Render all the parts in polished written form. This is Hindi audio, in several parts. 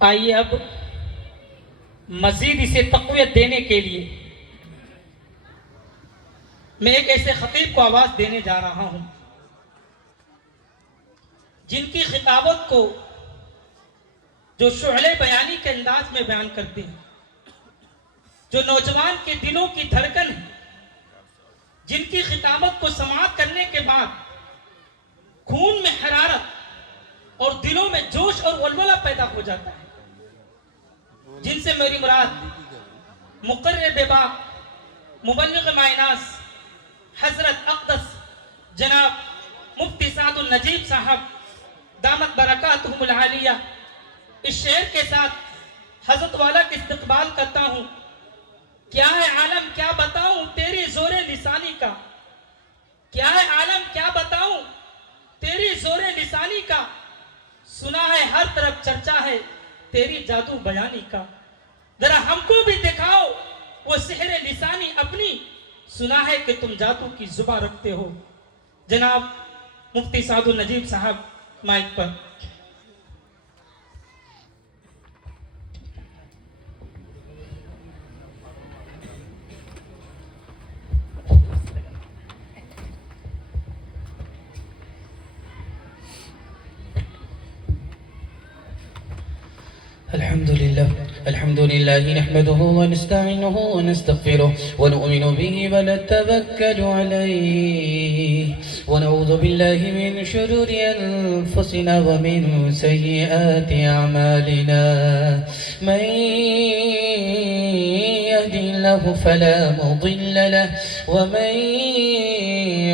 आइए अब मजीद इसे तक़वियत देने के लिए मैं एक ऐसे खतीब को आवाज़ देने जा रहा हूँ जिनकी खिताबत को जो शुअले बयानी के अंदाज में बयान करते हैं, जो नौजवान के दिलों की धड़कन है, जिनकी खिताबत को समाअत करने के बाद खून में हरारत और दिलों में जोश और वलवला पैदा हो जाता है, जिनसे मेरी मुराद मुकर्रिर बेबाक मुबल्लिग मायनास हजरत अक़दस जनाब मुफ्ती सादुल नजीब साहब दामत बरकातुहुमुल आलिया, इस शेर के साथ हजरत वाला की इस्तक़बाल करता हूँ। क्या है आलम क्या बताऊं तेरी जोरे लिसानी का, क्या है आलम क्या बताऊं तेरी जोरे लिसानी का, सुना है हर तरफ चर्चा है तेरी जादू बयानी का, जरा हमको भी दिखाओ वो सेहरे लिसानी अपनी, सुना है कि तुम जादू की जुबान रखते हो। जनाब मुफ्ती सादुल नजीब साहब माइक पर। अल्हम्दुलिल्लाह नहमदुहु व नस्तईनुहु व नस्तगफिरुह व नु'मिनु बिही व नतवक्कलु अलैहि व नऊज़ु बिल्लाहि मिन शुरूरि अनफुसिना व मिन सय्यिआति अअमालिना मन यहदिहिल्लाहु फला मुदिल्ल लहु व मन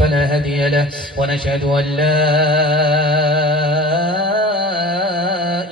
फला हादिय लहु व नशहदु अन ला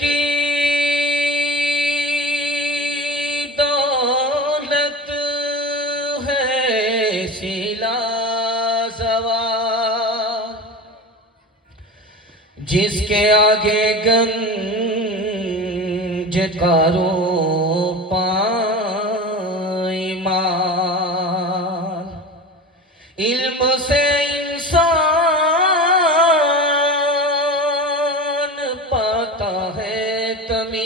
की दौलत है सिला सवार, जिसके आगे गंज कारो पाईमार। इल्म से इंसान पाता है तमीज,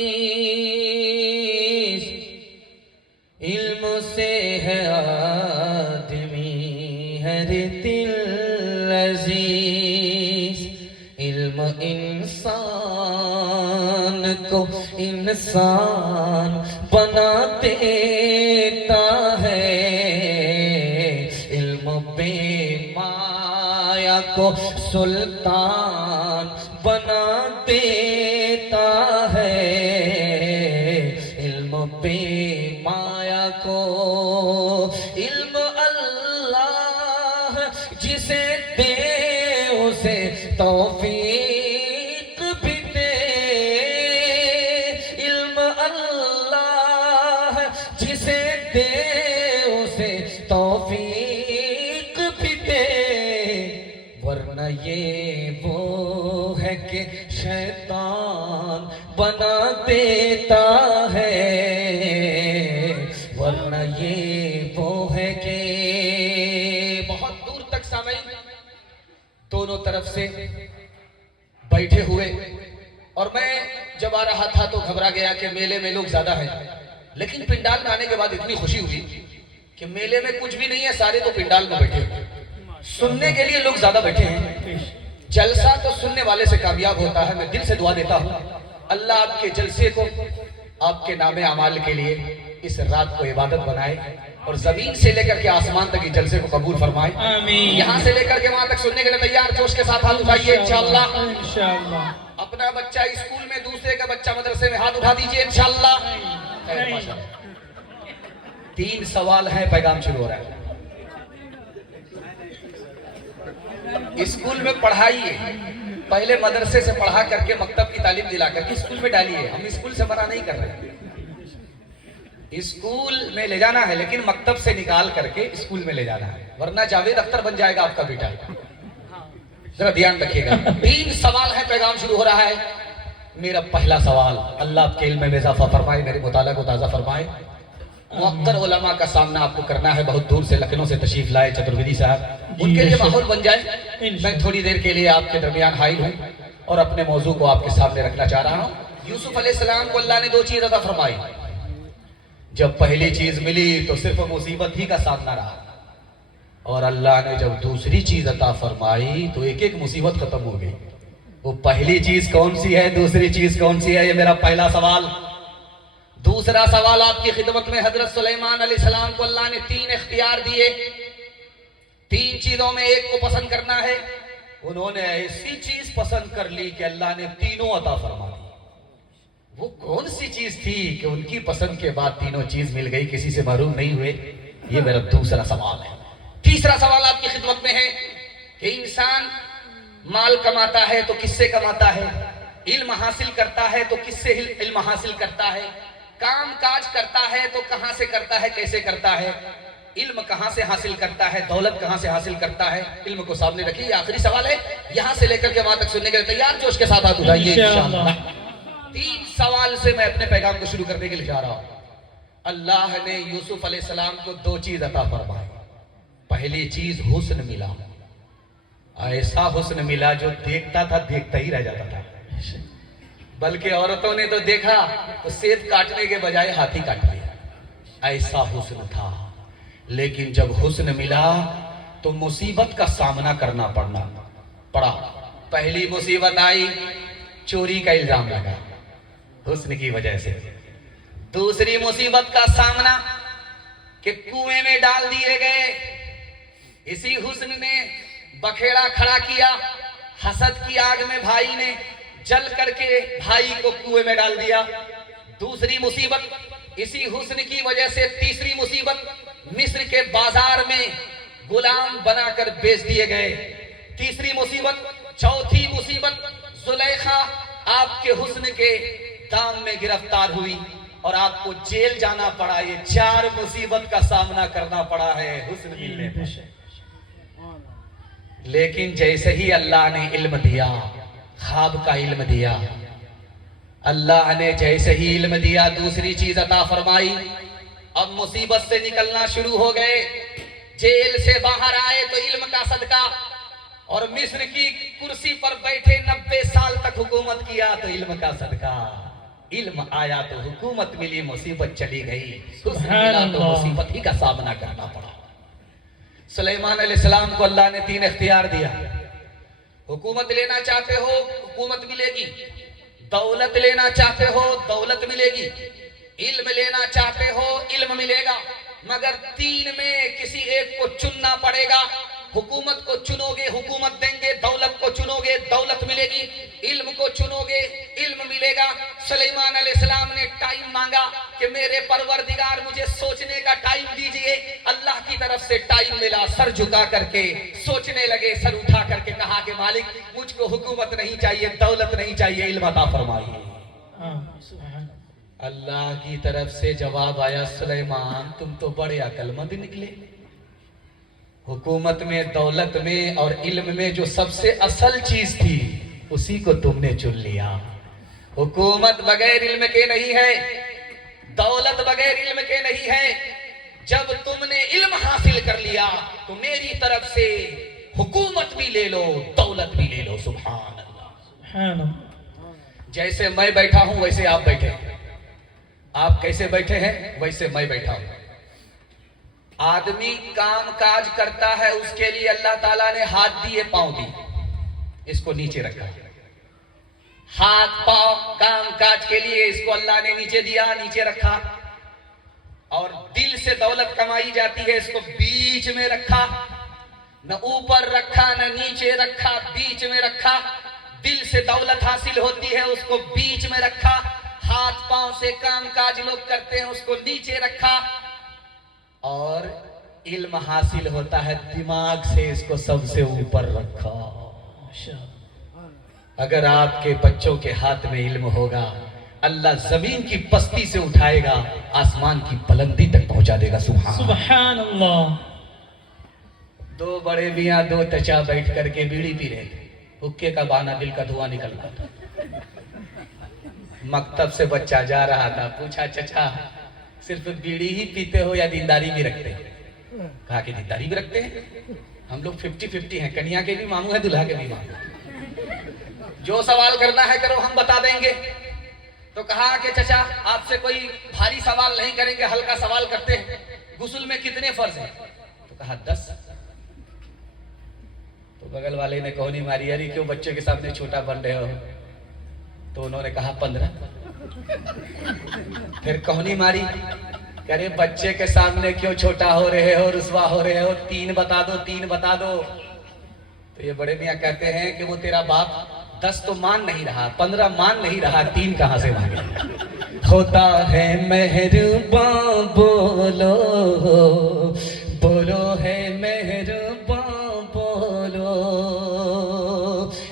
इल्म से है आदमी हर दिल अजीज। इल्म इंसान को इंसान बना देता है, इल्म बेमाया को सुल्तान बना देता है, इल्म बेमाया को। इल्म अल्लाह जिसे दे उसे तौफीक भी दे, इल्म अल्लाह जिसे दे उसे तौफीक भी दे, वरना ये वो है कि शैतान बना देता है, वरना ये वो है कि। बहुत दूर तक सामईन दोनों तरफ से बैठे हुए, और मैं जब आ रहा था तो घबरा गया कि मेले में लोग ज्यादा हैं, लेकिन पिंडाल में आने के बाद इतनी खुशी हुई कि मेले में कुछ भी नहीं है, सारे तो पिंडाल में बैठे। सुनने के लिए लोग ज्यादा बैठे हैं। जलसा तो सुनने वाले से कामयाब होता है। मैं दिल से दुआ देता हूँ अल्लाह आपके जलसे को आपके नामे अमाल के लिए इस रात को इबादत बनाए और जमीन से लेकर के आसमान तक इस जलसे को कबूल फरमाए। आमीन। यहाँ से लेकर के वहां तक सुनने के लिए तैयार जोश के साथ हाथ उठाइए इंशाअल्लाह। इंशाअल्लाह। अपना बच्चा स्कूल में, दूसरे का बच्चा मदरसे में, हाथ उठा दीजिए इंशाअल्लाह। खैर, माशाअल्लाह। 3 सवाल है, पैगाम शुरू हो रहा है। स्कूल में पढ़ाइए, पहले मदरसे से पढ़ा करके मकतब की तालीम दिला करके स्कूल में डालिए। हम स्कूल से मना नहीं कर रहे, स्कूल में ले जाना है लेकिन मकतब से निकाल करके स्कूल में ले जाना है, वरना जावेद अख्तर बन जाएगा आपका बेटा। जरा ध्यान रखिएगा। 3 सवाल है, पैगाम शुरू हो रहा है। मेरा पहला सवाल, अल्लाह आपके इल्म में इजाफा फरमाए, मेरे मुताला को ताज़ा फरमाए। मुअक्कर उलमा का सामना आपको करना है, बहुत दूर से लखनऊ से तशरीफ लाए चतुर्वेदी साहब, उनके लिए माहौल बन जाए। मैं थोड़ी देर के लिए आपके दरमियान हाजिर हूँ और अपने मौजू को आपके सामने रखना चाह रहा हूँ। यूसुफ अलैहिस्सलाम को अल्लाह ने 2 चीज अता फरमाई। जब पहली चीज मिली तो सिर्फ मुसीबत ही का सामना रहा, और अल्लाह ने जब दूसरी चीज अता फरमाई तो एक एक मुसीबत खत्म हो गई। वो पहली चीज कौन सी है, दूसरी चीज कौन सी है, ये मेरा पहला सवाल। दूसरा सवाल आपकी खिदमत में, हजरत सुलेमान अलैहिस्सलाम को अल्लाह ने 3 इख्तियार दिए। 3 चीजों में एक को पसंद करना है। उन्होंने ऐसी चीज पसंद कर ली कि अल्लाह ने तीनों अता फरमा दी। वो कौन सी चीज थी कि उनकी पसंद के बाद तीनों चीज मिल गई, किसी से महरूम नहीं हुए? ये मेरा दूसरा सवाल है। तीसरा सवाल आपकी खिदमत में है कि इंसान माल कमाता है तो किससे कमाता है, इल्म हासिल करता है तो किससे इल्म हासिल करता है, काम काज करता है तो कहां से करता है, कैसे करता है, इल्म कहां से हासिल करता है, दौलत कहां से हासिल करता है। इल्म को सामने रखिए। आखिरी सवाल है, यहां से लेकर के वहां तक सुनने के लिए तैयार जोश के साथ हाथ उठाइए इंशाअल्लाह। 3 सवाल से मैं अपने पैगाम को शुरू करने के लिए जा रहा हूं। अल्लाह ने यूसुफ अलैहिस्सलाम को 2 चीज अता फरमाई। पहली चीज हुस्न मिला, ऐसा हुस्न मिला जो देखता था देखता ही रह जाता था। बल्कि औरतों ने तो देखा तो सेब काटने के बजाय हाथी काट लिया, ऐसा हुस्न था। लेकिन जब हुस्न मिला तो मुसीबत का सामना करना पड़ा। पहली मुसीबत आई, चोरी का इल्जाम लगा हुस्न की वजह से। दूसरी मुसीबत का सामना कि कुएं में डाल दिए गए। इसी हुस्न ने बखेड़ा खड़ा किया। हसद की आग में भाई ने जल करके भाई को कुएं में डाल दिया। दूसरी मुसीबत इसी हुस्न की वजह से। तीसरी मुसीबत, मिस्र के बाजार में गुलाम बनाकर बेच दिए गए। तीसरी मुसीबत। चौथी मुसीबत, जुलेखा आपके हुस्न के दाम में गिरफ्तार हुई और आपको जेल जाना पड़ा। ये 4 मुसीबत का सामना करना पड़ा है हुस्न मिलने पर। लेकिन जैसे ही अल्लाह ने इल्म दिया, ख्वाब का इल्म दिया, अल्लाह ने जैसे ही इल्म दिया दूसरी चीज अता फरमाई। अब मुसीबत से निकलना शुरू हो गए। जेल से बाहर आए तो इल्म का सदका, और मिस्र की कुर्सी पर बैठे 90 साल तक हुकूमत किया तो इल्म का सदका। इल्म आया तो हुकूमत मिली, मुसीबत चली गई। मिला तो मुसीबत ही का सामना करना पड़ा। सुलेमान अलैहिस्सलाम को अल्लाह ने 3 इख्तियार दिया। हुकूमत लेना चाहते हो, हुकूमत मिलेगी। दौलत लेना चाहते हो, दौलत मिलेगी। इल्म लेना चाहते हो, इल्म मिलेगा। मगर 3 में किसी एक को चुनना पड़ेगा। हुकूमत को चुनोगे, हुकूमत देंगे। दौलत को चुनोगे, दौलत मिलेगी। इल्म को चुनोगे, इल्म मिलेगा। सुलेमान अलैहिस्सलाम ने टाइम मांगा कि मेरे परवरदिगार मुझे सोचने का टाइम दीजिए। अल्लाह की तरफ से टाइम मिला। सर झुका करके सोचने लगे। सर उठा करके कहा कि मालिक मुझको हुकूमत नहीं चाहिए, दौलत नहीं चाहिए, इल्म अता फरमाइए। अल्लाह की तरफ से जवाब आया, सुलेमान तुम तो बड़े अक्लमंद निकले। हुकूमत में, दौलत में और इल्म में जो सबसे असल चीज थी उसी को तुमने चुन लिया। हुकूमत बगैर इल्म के नहीं है, दौलत बगैर इल्म के नहीं है। जब तुमने इल्म हासिल कर लिया तो मेरी तरफ से हुकूमत भी ले लो, दौलत भी ले लो। सुभान अल्लाह। जैसे मैं बैठा हूं वैसे आप बैठे, आप कैसे बैठे हैं वैसे मैं बैठा हूं। आदमी काम काज करता है, उसके लिए अल्लाह ताला ने हाथ दिए, पांव दिए, इसको नीचे रखा। हाथ पांव काम काज के लिए इसको अल्लाह ने नीचे दिया, नीचे रखा। और दिल से दौलत कमाई जाती है, इसको बीच में रखा, न ऊपर रखा न नीचे रखा, बीच में रखा। दिल से दौलत हासिल होती है, उसको बीच में रखा। हाथ पांव से काम काज लोग करते हैं, उसको नीचे रखा। और इल्म हासिल होता है, दिमाग से इसको सबसे ऊपर रखा। अगर आपके बच्चों के हाथ में इल्म होगा, अल्लाह जमीन की पस्ती से उठाएगा, आसमान की बुलंदी तक पहुंचा देगा। सुभान अल्लाह। दो बड़े मियाँ दो चचा बैठ करके बीड़ी पी रहे थे, हुक्के का बहाना, दिल का धुआं निकल रहा था। मकतब से बच्चा जा रहा था, पूछा चचा सिर्फ बीड़ी ही पीते हो या दीनदारी भी रखते हैं? कहा कि दीनदारी भी रखते हैं, हम लोग 50-50 हैं, कन्या के भी मामू है, दुल्हा के भी मामू। जो सवाल करना है करो, हम बता देंगे। तो कहा कि चचा आपसे कोई भारी सवाल नहीं करेंगे, हल्का सवाल करते हैं, गुस्ल में कितने फर्ज हैं? तो कहा 10। तो बगल वाले ने कोहनी मारी, अरे क्यों बच्चे के सामने छोटा बन रहे हो? तो उन्होंने कहा 15। फिर कोहनी मारी, अरे बच्चे के सामने क्यों छोटा हो रहे हो, रुसवा हो रहे हो, 3 बता दो, 3 बता दो। तो ये बड़े मियाँ कहते हैं कि वो तेरा बाप 10 तो मान नहीं रहा, 15 मान नहीं रहा, 3 कहां से मांगे? होता है मेहरबान बोलो, बोलो है मेहरबान बोलो।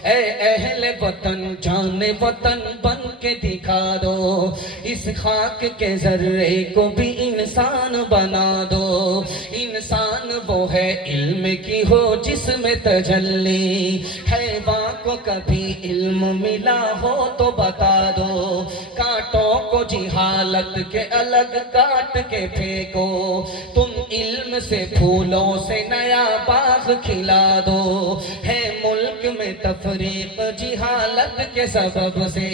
ए अहले वतन जाने वतन बन के दिखा दो, इस खाक के जर्रे को भी इंसान बना दो। इंसान वो है इल्म की हो जिसमें तजल्ली, हैवान को कभी इल्म मिला हो तो बता दो। कांटों को जिहालत के अलग काट के फेंको, तुम इल्म से फूलों से नया बाग खिला दो। है मुल्क में तफरीक जिहालत के सबब से,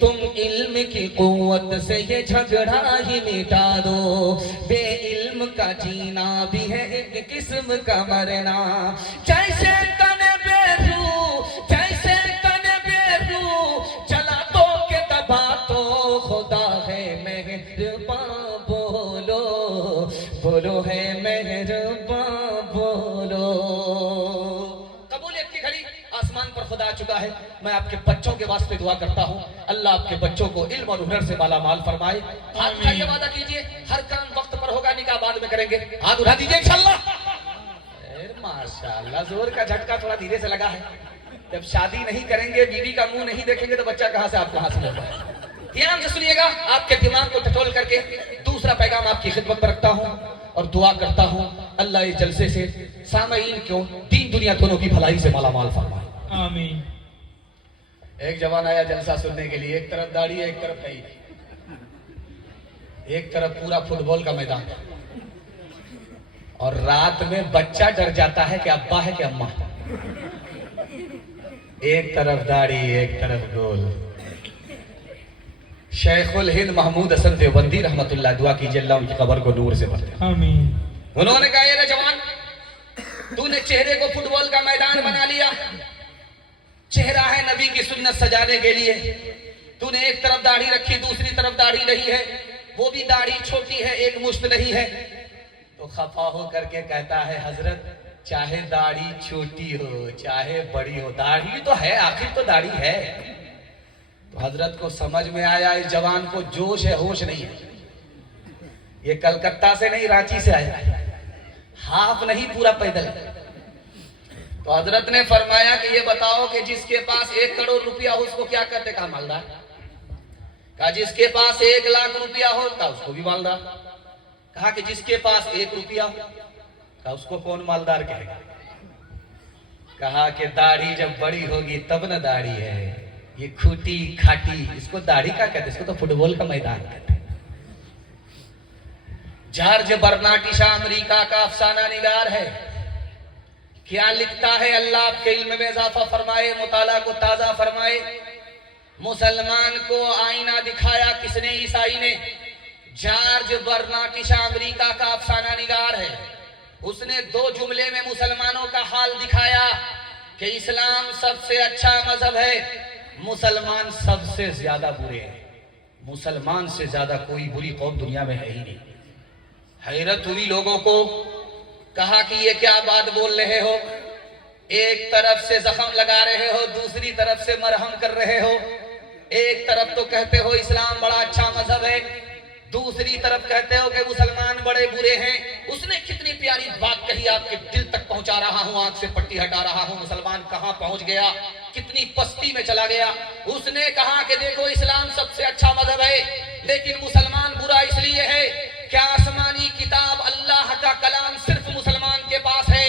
तुम इल्म की कुव्वत से ये झगड़ा ही मिटा दो। बे इल्म का जीना भी है एक किस्म का मरना, जैसे तने बेरू, जैसे तने बेरू, जला तो के दबा तो खुदा है मेहरबान बोलो, बोलो है मेहरबान बोलो। कबूलियत की घड़ी आसमान पर खुदा आ चुका है। मैं आपके बच्चों के वास्ते दुआ करता हूँ, अल्लाह आपके बच्चों को इल्म और हुनर से माला माल फरमाए। हाथ उठाइए, वादा कीजिए हर काम वक्त पर होगा, निकाह बाद में करेंगे। हाथ उठा दीजिए इंशाल्लाह। माशाल्लाह, जोर का झटका थोड़ा धीरे से लगा है। जब शादी नहीं करेंगे, बीवी का मुंह नहीं देखेंगे, तो बच्चा कहां से आपको हासिल होगा? ध्यान से सुनिएगा, आपके दिमाग को टटोल करके दूसरा पैगाम आपकी खिदमत पर रखता हूँ और दुआ करता हूँ, अल्लाह इस जलसे से सामईन क्यों दीन दुनिया दोनों की भलाई से माला माल फरमाए। आमीन। एक जवान आया जलसा सुनने के लिए, एक तरफ दाढ़ी है, एक तरफ नहीं, एक तरफ पूरा फुटबॉल का मैदान, और रात में बच्चा डर जाता है कि अब्बा है कि अम्मा। एक तरफ दाढ़ी, एक तरफ गोल। शेखुल हिंद महमूद हसन देवबंदी रहमतुल्लाह, दुआ कीजिए अल्लाह उनकी कब्र को नूर से भर दे। आमीन। उन्होंने कहा, ये जवान, तूने चेहरे को फुटबॉल का मैदान बना लिया। चेहरा है नबी की सुन्नत सजाने के लिए, तूने एक तरफ दाढ़ी रखी, दूसरी तरफ दाढ़ी नहीं है, वो भी दाढ़ी छोटी है, एक मुश्त नहीं है। तो खफा हो करके कहता है, हजरत चाहे दाढ़ी छोटी हो चाहे बड़ी हो, दाढ़ी तो है, आखिर तो दाढ़ी है। तो हजरत को समझ में आया इस जवान को जोश है, होश नहीं है। ये कलकत्ता से नहीं, रांची से आया, हाफ नहीं पूरा पैदल। तो हजरत ने फरमाया कि ये बताओ कि जिसके पास 1 करोड़ रुपया हो उसको क्या कहते? कहा मालदार। कहा जिसके पास 1 लाख रुपया हो, कहा उसको भी मालदार। कहा कि जिसके पास 1 रुपया हो, कहा उसको कौन मालदार कहेगा? कहा कि दाढ़ी जब बड़ी होगी तब न दाढ़ी है, ये खूटी खाटी, इसको दाढ़ी क्या कहते? इसको तो फुटबॉल का मैदान कहते। जॉर्ज बर्नार्ड शॉ अमेरिका का अफसाना निगार है, क्या लिखता है? अल्लाह आपके इल्म में इजाफा फरमाए, मुताला को ताजा फरमाए। मुसलमान को आईना दिखाया किसने? ईसाई ने। जॉर्ज बर्नार्ड अमेरिका का अफसाना निगार है। उसने 2 जुमले में मुसलमानों का हाल दिखाया कि इस्लाम सबसे अच्छा मजहब है, मुसलमान सबसे ज्यादा बुरे हैं। मुसलमान से ज्यादा कोई बुरी कौम दुनिया में है ही नहीं। हैरत हुई लोगों को, कहा कि ये क्या बात बोल रहे हो, एक तरफ से जख्म लगा रहे हो, दूसरी तरफ से मरहम कर रहे हो। एक तरफ तो कहते हो इस्लाम बड़ा अच्छा मजहब है, दूसरी तरफ कहते हो कि मुसलमान बड़े बुरे हैं। उसने कितनी प्यारी बात कही, आपके दिल तक पहुंचा रहा हूं, आंख से पट्टी हटा रहा हूं। मुसलमान कहां पहुंच गया, कितनी पस्ती में चला गया। उसने कहा कि देखो इस्लाम सबसे अच्छा मजहब है, लेकिन मुसलमान बुरा इसलिए है क्या आसमानी किताब अल्लाह का कलाम सिर्फ मुसलमान के पास है।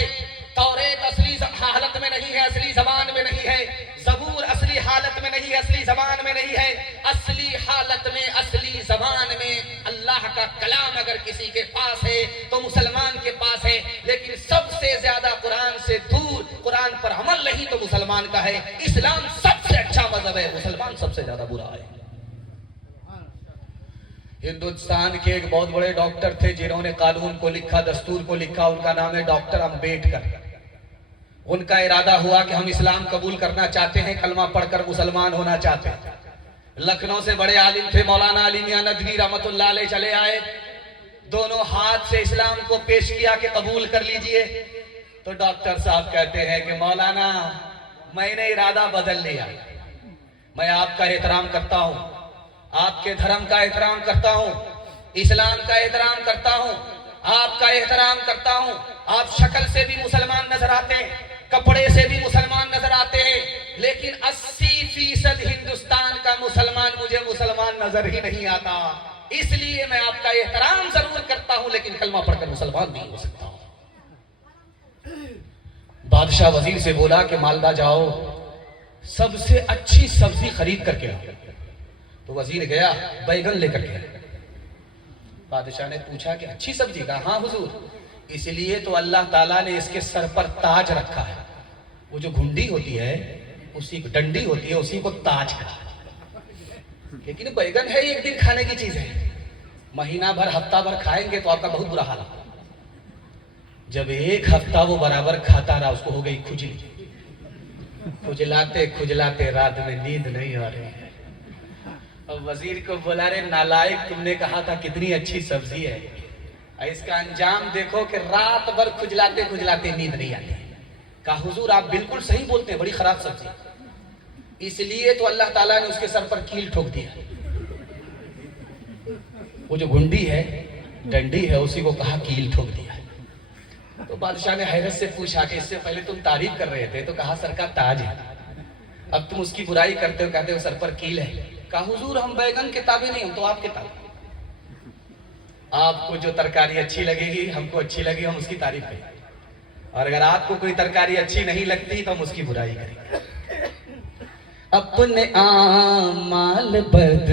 तौरेत असली हालत में नहीं है, असली जबान में नहीं है। ज़बूर असली हालत में नहीं है, असली जबान में नहीं है। असली हालत में, असली जबान में अल्लाह का कलाम अगर किसी के पास है तो मुसलमान के पास है। लेकिन सबसे ज्यादा कुरान से दूर, कुरान पर अमल नहीं तो मुसलमान का है। इस्लाम सबसे अच्छा मजहब है, मुसलमान सबसे ज्यादा बुरा है। हिंदुस्तान के एक बहुत बड़े डॉक्टर थे जिन्होंने कानून को लिखा, दस्तूर को लिखा। उनका नाम है डॉक्टर अंबेडकर। उनका इरादा हुआ कि हम इस्लाम कबूल करना चाहते हैं, कलमा पढ़कर मुसलमान होना चाहते हैं। लखनऊ से बड़े आलिम थे मौलाना अली मियां नदवी रहमतुल्लाह अलैह, चले आए, दोनों हाथ से इस्लाम को पेश किया कि कबूल कर लीजिए। तो डॉक्टर साहब कहते हैं कि मौलाना मैंने इरादा बदल लिया, मैं आपका एहतराम करता हूं, आपके धर्म का एहतराम करता हूं, इस्लाम का एहतराम करता हूं, आपका एहतराम करता हूं। आप शक्ल से भी मुसलमान नजर आते हैं, कपड़े से भी मुसलमान नजर आते हैं, लेकिन 80% हिंदुस्तान का मुसलमान मुझे मुसलमान नजर ही नहीं आता। इसलिए मैं आपका एहतराम जरूर करता हूं, लेकिन कलमा पढ़कर मुसलमान नहीं हो सकता। बादशाह वजीर से बोला कि मालदा जाओ, सबसे अच्छी सब्जी खरीद करके लाओ। तो वजीर गया, बैगन लेकर के आया। बादशाह ने पूछा कि अच्छी सब्जी का? हाँ हुजूर, इसलिए तो अल्लाह ताला ने इसके सर पर ताज रखा है। वो जो घुंडी होती है, उसी को डंडी होती है, उसी को ताज कहा। लेकिन बैगन है एक दिन खाने की चीज है, महीना भर हफ्ता भर खाएंगे तो आपका बहुत बुरा हाल है। जब एक हफ्ता वो बराबर खाता रहा, उसको हो गई खुजली। खुजलाते खुजलाते रात में नींद नहीं आ रही है। अब वजीर को बोला, रे नालायक, तुमने कहा था कितनी अच्छी सब्जी है, इसका अंजाम देखो कि रात भर खुजलाते खुजलाते नींद नहीं आती। कहा हुजूर आप बिल्कुल सही बोलते हैं, बड़ी खराब सब्जी। इसलिए तो अल्लाह ताला ने उसके सर पर कील ठोक दिया। वो जो गुंडी है, डंडी है, उसी को कहा कील ठोक दिया। तो बादशाह ने हैरत से पूछा कि इससे पहले तुम तारीफ कर रहे थे, तो कहा सर का ताज है, अब तुम उसकी बुराई करते हो, कहते हो सर पर कील है। कहा हुजूर हम बैगन के ताबे नहीं, हम तो आपके ताबे। आपको जो तरकारी अच्छी लगेगी, हमको अच्छी लगी, हम उसकी तारीफ करेंगे, और अगर आपको कोई तरकारी अच्छी नहीं लगती तो हम उसकी बुराई करेंगे। अपने आमाल बद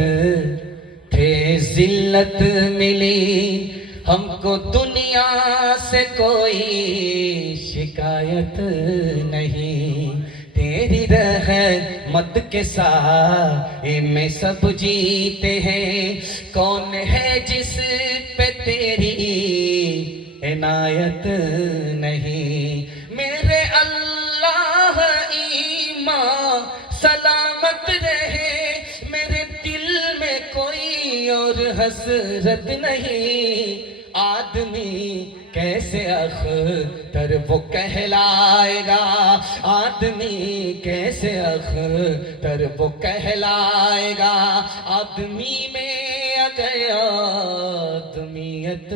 थे, जिल्लत मिली, हमको दुनिया से कोई शिकायत नहीं। तेरी रहमत के साथ में सब जीते हैं, कौन है जिस पे तेरी इनायत नहीं। मेरे अल्लाह ईमान सलामत रहे, मेरे दिल में कोई और हसरत नहीं। आदमी कैसे अख्तर वो कहलाएगा, आदमी कैसे अख्तर वो कहलाएगा। आदमी में अगर आदमियत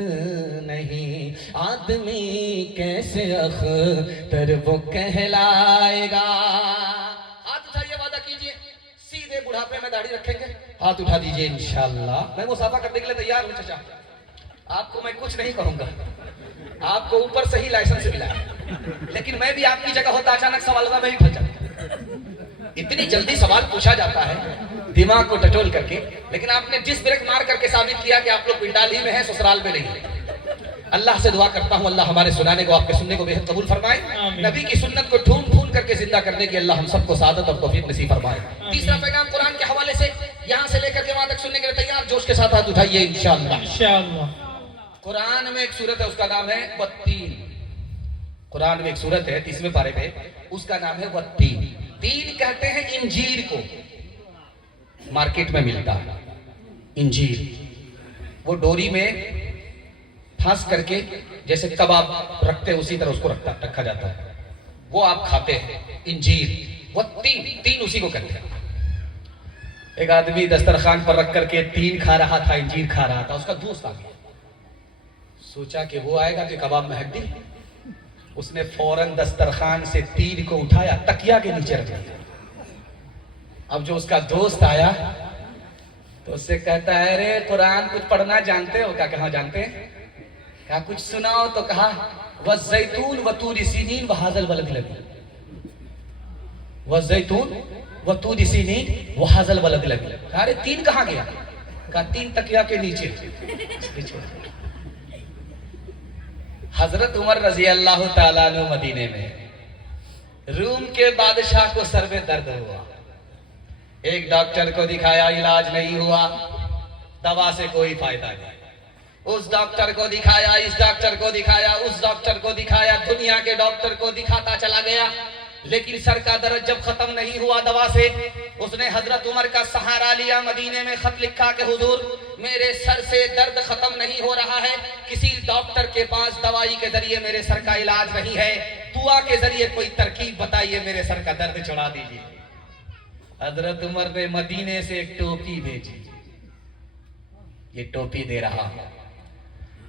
नहीं, आदमी कैसे अख्तर वो कहलाएगा। हाथ उठाइए, वादा कीजिए सीधे बुढ़ापे में दाढ़ी रखेंगे। हाथ उठा दीजिए इंशाल्लाह। मैं मुसाफा करने के लिए तैयार हूं चाचा। आपको मैं कुछ नहीं कहूंगा, आपको ऊपर से ही लाइसेंस मिला है, लेकिन मैं भी आपकी जगह होता अचानक सवाल में ही फंस जाता। इतनी जल्दी सवाल पूछा जाता है दिमाग को टटोल करके, लेकिन आपने जिस ब्रेक मार करके साबित किया कि आप लोग पिंडाल ही में हैं, ससुराल में नहीं है। अल्लाह से दुआ करता हूँ अल्लाह हमारे सुनाने को, आपके सुनने को बेहद कबूल फरमाए। नबी की सुन्नत को ढूंढ ढूंढ करके जिंदा करने की अल्लाह हम सबको सादत और तौफीक नसीब फरमाए। तीसरा पैगाम कुरान के हवाले से यहाँ से लेकर के वहां तक सुनने के लिए तैयार जो जोश के साथ हाथ उठाइए इंशाअल्लाह। इंशाअल्लाह। कुरान में एक सूरत है, उसका नाम है वत्तीन। कुरान में एक सूरत है 30वें पारे में, उसका नाम है वत्तीन। तीन कहते हैं इंजीर को, मार्केट में मिलता है इंजीर। वो डोरी में फांस करके जैसे कबाब रखते हैं उसी तरह उसको रखा जाता है, वो आप खाते हैं इंजीर। वो तीन उसी को कहते हैं। एक आदमी दस्तरखान पर रख करके तीन खा रहा था, इंजीर खा रहा था। उसका दोस्त आ गया, सोचा कि वो आएगा कि कबाब में हड्डी। उसने फौरन दस्तरखान से तीन को उठाया, तकिया के नीचे रख दिया। अब जो उसका दोस्त आया तो उससे कहता है, अरे कुरान कुछ पढ़ना जानते हो? क्या कहा जानते हैं? क्या कुछ सुनाओ? तो कहा वज़ैतून वतूर सीनीन वहाज़ल बलद लबीन। वज़ैतून वतूर सीनीन वहाज़ल बलद लबीन। अरे तीन कहाँ गया? कहा तीन तकिया के नीचे। हजरत उमर रजी अल्लाह ताला अन्हु मदीने में, रूम के बादशाह को सर में दर्द हुआ। एक डॉक्टर को दिखाया, इलाज नहीं हुआ, दवा से कोई फायदा नहीं। उस डॉक्टर को दिखाया, इस डॉक्टर को दिखाया, उस डॉक्टर को दिखाया, दुनिया के डॉक्टर को दिखाता चला गया, लेकिन सर का दर्द जब खत्म नहीं हुआ दवा से, उसने हजरत उमर का सहारा लिया, मदीने में खत लिखा कि हुजूर मेरे सर से दर्द खत्म नहीं हो रहा है, किसी डॉक्टर के पास दवाई के जरिए मेरे सर का इलाज नहीं है, दुआ के जरिए कोई तरकीब बताइए, मेरे सर का दर्द छुड़ा दीजिए। हजरत उमर ने मदीने से एक टोपी भेजी, ये टोपी दे रहा हूं,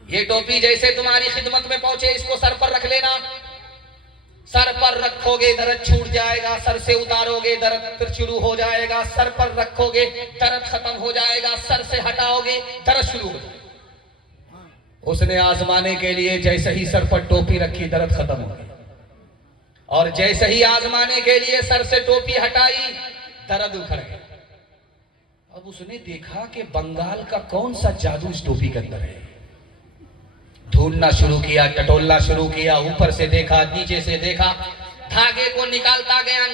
ये टोपी जैसे तुम्हारी खिदमत में पहुंचे इसको सर पर रख लेना, सर पर रखोगे दर्द छूट जाएगा, सर से उतारोगे दर्द फिर शुरू हो जाएगा, सर पर रखोगे दर्द खत्म हो जाएगा, सर से हटाओगे दर्द शुरू हो जाएगा। उसने आजमाने के लिए जैसे ही सर पर टोपी रखी दर्द खत्म हो गया, और जैसे ही आजमाने के लिए सर से टोपी हटाई दर्द उखड़ गया। अब उसने देखा कि बंगाल का कौन सा जादू इस टोपी के अंदर है। ढूंढना शुरू किया, टटोलना शुरू किया, ऊपर से देखा, नीचे से देखा, धागे को निकालता गया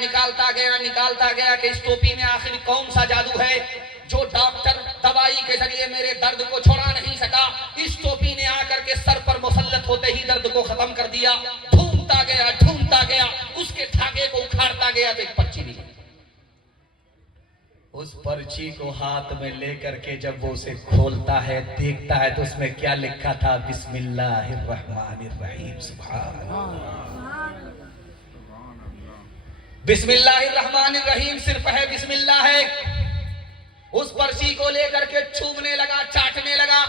कि इस टोपी में आखिर कौन सा जादू है जो डॉक्टर दवाई के जरिए मेरे दर्द को छोड़ा नहीं सका। इस टोपी ने आकर के सर पर मुसल्लत होते ही दर्द को खत्म कर दिया। ढूंढता गया, उसके धागे को उखाड़ता गया तो एक पर्ची निकली। उस पर्ची को हाथ में लेकर के जब वो उसे खोलता है, देखता है तो उसमें क्या लिखा था, बिस्मिल्लाहिर्रहमानिर्रहीम। सुभान बिस्मिल्लाहिर्रहमानिर्रहीम सिर्फ है, बिस्मिल्लाह है। उस पर्ची को लेकर के छूने लगा, चाटने लगा,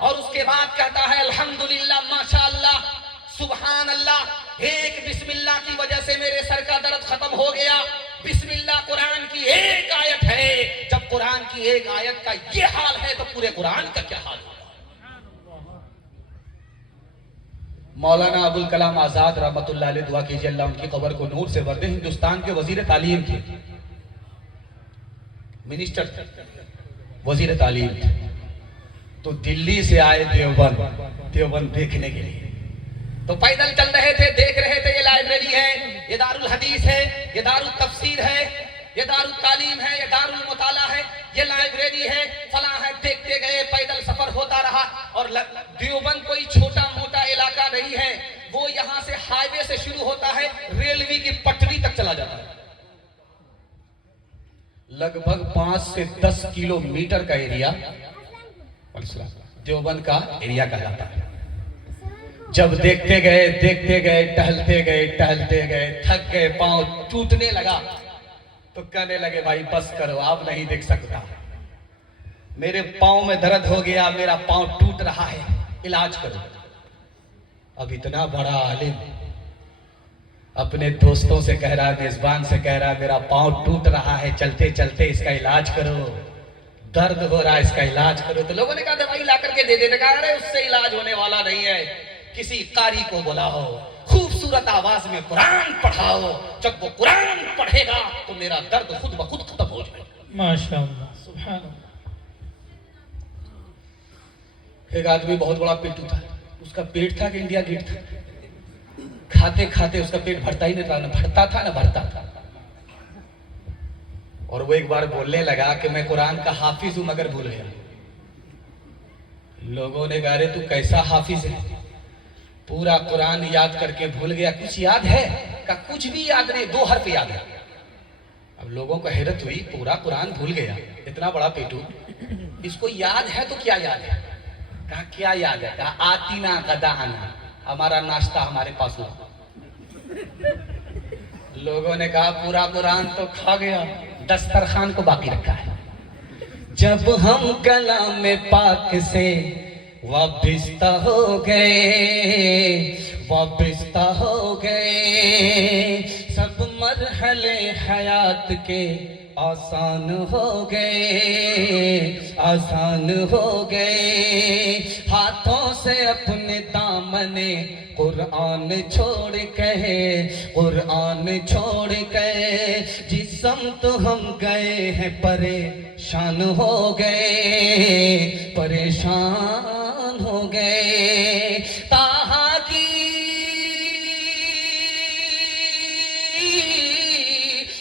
और उसके बाद कहता है अल्हम्दुलिल्लाह, माशाअल्लाह, सुभान अल्लाह, एक बिस्मिल्लाह की वजह से मेरे सर का दर्द खत्म हो गया। बिस्मिल्लाह कुरान की एक आयत है, जब कुरान की एक आयत का ये हाल है तो पूरे कुरान का क्या हाल होगा। मौलाना अबुल कलाम आजाद रहमतुल्लाह अलैह, दुआ कीजिए अल्लाह उनकी कब्र को नूर से भर दे, हिंदुस्तान के वजीर तालीम थे, मिनिस्टर, वजीर तालीम थे। तो दिल्ली से आए देवबंद देखने के लिए, तो पैदल चल रहे थे, देख रहे थे ये लाइब्रेरी है, ये दारुल हदीस है, ये दारुल तफसीर है, ये दारुल तालीम है, ये दारुल मुताला है, ये लाइब्रेरी है, फला है। देखते गए, पैदल सफर होता रहा। और देवबंद कोई छोटा मोटा इलाका नहीं है, वो यहाँ से हाईवे से शुरू होता है, रेलवे की पटरी तक चला जाता है। लगभग 5 से 10 किलोमीटर का एरिया देवबंद का एरिया कहलाता है। जब देखते गए, टहलते गए, थक गए, पांव टूटने लगा, तो कहने लगे भाई बस करो, आप नहीं देख सकता, मेरे पांव में दर्द हो गया, मेरा पांव टूट रहा है, इलाज करो। अब इतना बड़ा आलिम अपने दोस्तों से कह रहा, मेजबान से कह रहा, मेरा पांव टूट रहा है, चलते चलते इसका इलाज करो, दर्द हो रहा है, इसका इलाज करो। तो लोगों ने कहा दवाई ला करके दे देने का, अरे उससे इलाज होने वाला नहीं है, किसी कारी को बुलाओ, खूबसूरत आवाज में कुरान पढ़ाओ, जब वो कुरान पढ़ेगा तो मेरा दर्द खुद ब खुद खत्म हो जाएगा। माशाअल्लाह, सुभान अल्लाह। एक आदमी बहुत बड़ा पेटू था, उसका पेट था कि इंडिया गेट था, खाते खाते उसका पेट भरता ही नहीं था, ना भरता था। और वो एक बार बोलने लगा कि मैं कुरान का हाफिज हूं मगर भूल गया। लोगों ने कहा, अरे तू कैसा हाफिज है, पूरा कुरान याद करके भूल गया, कुछ याद है? का कुछ भी याद नहीं, 2 हर्फ याद है। अब लोगों को हैरत हुई, पूरा कुरान भूल गया, इतना बड़ा पेटू, इसको याद है तो क्या याद है? कहा क्या याद है? कहा आतीना गदाना, हमारा नाश्ता हमारे पास ला। लोगों ने कहा पूरा कुरान तो खा गया, दस्तरखान को बाकी रखा है। जब हम कलाम पाक से वाबिस्ता हो गए, वाबिस्ता हो गए, सब मरहले हयात के आसान हो गए, आसान हो गए। हाथों से अपने दामने कुरान छोड़ के, कुरान छोड़ के, जिस समत हम गए हैं परेशान हो गए, परेशान हो गए।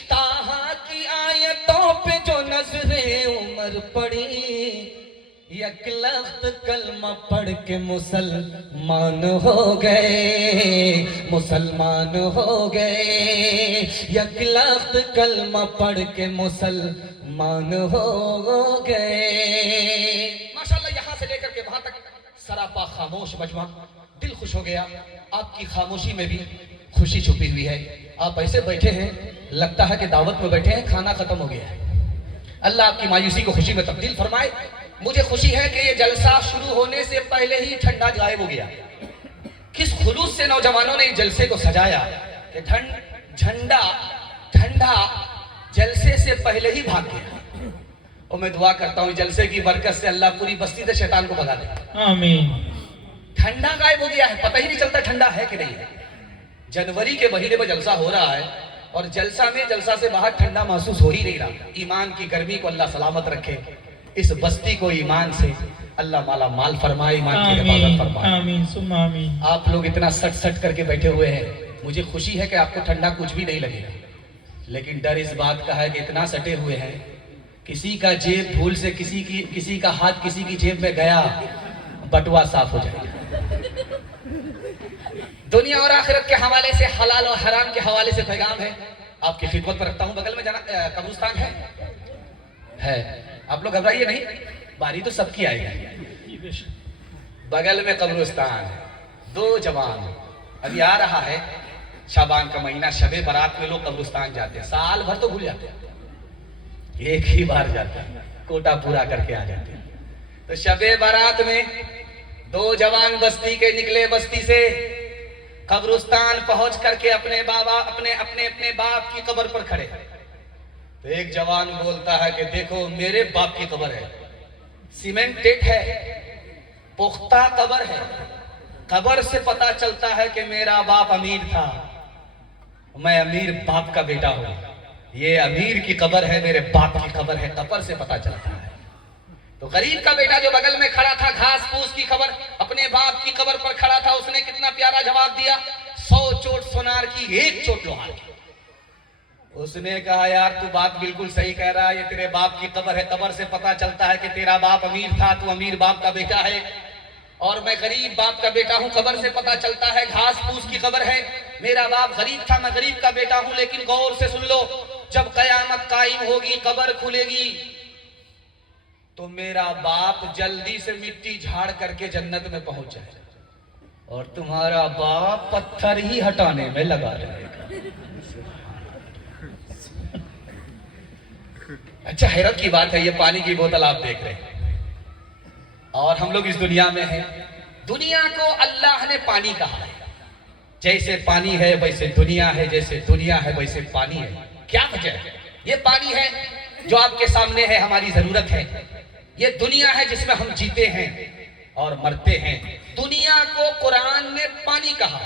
ताहा की आयतों पे जो नजरे उमर पड़ी, एक लफ्ज़ कलमा पढ़ के मुसलमान हो गए, मुसलमान हो गए। एक लफ्ज़ कलमा पढ़ के मुसलमान हो गए। माशाल्लाह, यहाँ से लेकर के वहां तक सरापा खामोश मजमा, दिल खुश हो गया। आपकी खामोशी में भी खुशी छुपी हुई है। आप ऐसे बैठे हैं, लगता है कि दावत में बैठे हैं, खाना खत्म हो गया है। अल्लाह आपकी मायूसी को खुशी में तब्दील फरमाए। मुझे खुशी है कि ये जलसा शुरू होने से पहले ही ठंडा गायब हो गया। किस खुलूस से नौजवानों ने इस जलसे को सजाया कि झंडा ठंडा जलसे से पहले ही भाग गया। और मैं दुआ करता हूँ जलसे की बरकत से अल्लाह पूरी बस्ती से शैतान को भगा दे। आमीन। ठंडा गायब हो गया है, पता ही नहीं चलता ठंडा है कि नहीं है। जनवरी के महीने में जलसा हो रहा है और जलसा से बाहर ठंडा महसूस हो ही नहीं रहा। ईमान की गर्मी को अल्लाह सलामत रखे, इस बस्ती को ईमान से अल्लाह माला माल फरमाए, ईमान की हिफाजत फरमाए। आमीन सुम्मा आमीन। आप लोग इतना सट करके बैठे हुए हैं, मुझे खुशी है कि आपको ठंडा कुछ भी नहीं लगेगा, लेकिन डर इस बात का है कि इतना सटे हुए हैं, किसी का जेब भूल से किसी का हाथ किसी की जेब में गया, बटुआ साफ हो जाएगा। दुनिया और आखिरत के हवाले से, हलाल और हराम के हवाले से पैगाम है, आपकी खिदमत पर रखता हूं। बगल में जाना कब्रिस्तान है, आप लोग घबराइए नहीं, बारी तो सबकी आएगी। बगल में कब्रिस्तान है, 2 जवान, अभी आ रहा है शाबान का महीना, शबे बारात में लोग कब्रिस्तान जाते हैं, साल भर तो भूल जाते हैं, एक ही बार जाते हैं, कोटा पूरा करके आ जाते हैं। तो शबे बारात में 2 जवान बस्ती के निकले, बस्ती से कब्रिस्तान पहुंच करके अपने अपने बाप की कब्र पर खड़े। तो एक जवान बोलता है कि देखो मेरे बाप की कब्र है, सीमेंटेड है, पुख्ता कब्र है, कब्र से पता चलता है कि मेरा बाप अमीर था, मैं अमीर बाप का बेटा हूं। ये अमीर की कब्र है, मेरे बाप की कब्र है, कब्र से पता चलता है। तो गरीब का बेटा जो बगल में खड़ा था, घास फूस की खबर, अपने बाप की कब्र पर खड़ा था, उसने कितना प्यारा जवाब दिया, 100 चोट सोनार की, 1 चोट लोहार की। उसने कहा यार तू बात बिल्कुल सही कह रहा है, ये तेरे बाप की कब्र है, कब्र से पता चलता है कि तेरा बाप अमीर था, तू अमीर बाप का बेटा है, और मैं गरीब बाप का बेटा हूं, कब्र से पता चलता है, घास फूस की कब्र है, मेरा बाप गरीब था, मैं गरीब का बेटा हूं। लेकिन गौर से सुन लो, जब कयामत कायम होगी, कब्र खुलेगी, तो मेरा बाप जल्दी से मिट्टी झाड़ करके जन्नत में पहुंच जाए, और तुम्हारा बाप पत्थर ही हटाने में लगा रहेगा। अच्छा, हैरत की बात है, ये पानी की बोतल आप देख रहे हैं, और हम लोग इस दुनिया में हैं। दुनिया को अल्लाह ने पानी कहा है, जैसे पानी है वैसे दुनिया है, जैसे दुनिया है वैसे पानी है। क्या वजह है? ये पानी है जो आपके सामने है, हमारी जरूरत है। ये दुनिया है जिसमें हम जीते हैं और मरते हैं। दुनिया को कुरान ने पानी कहा,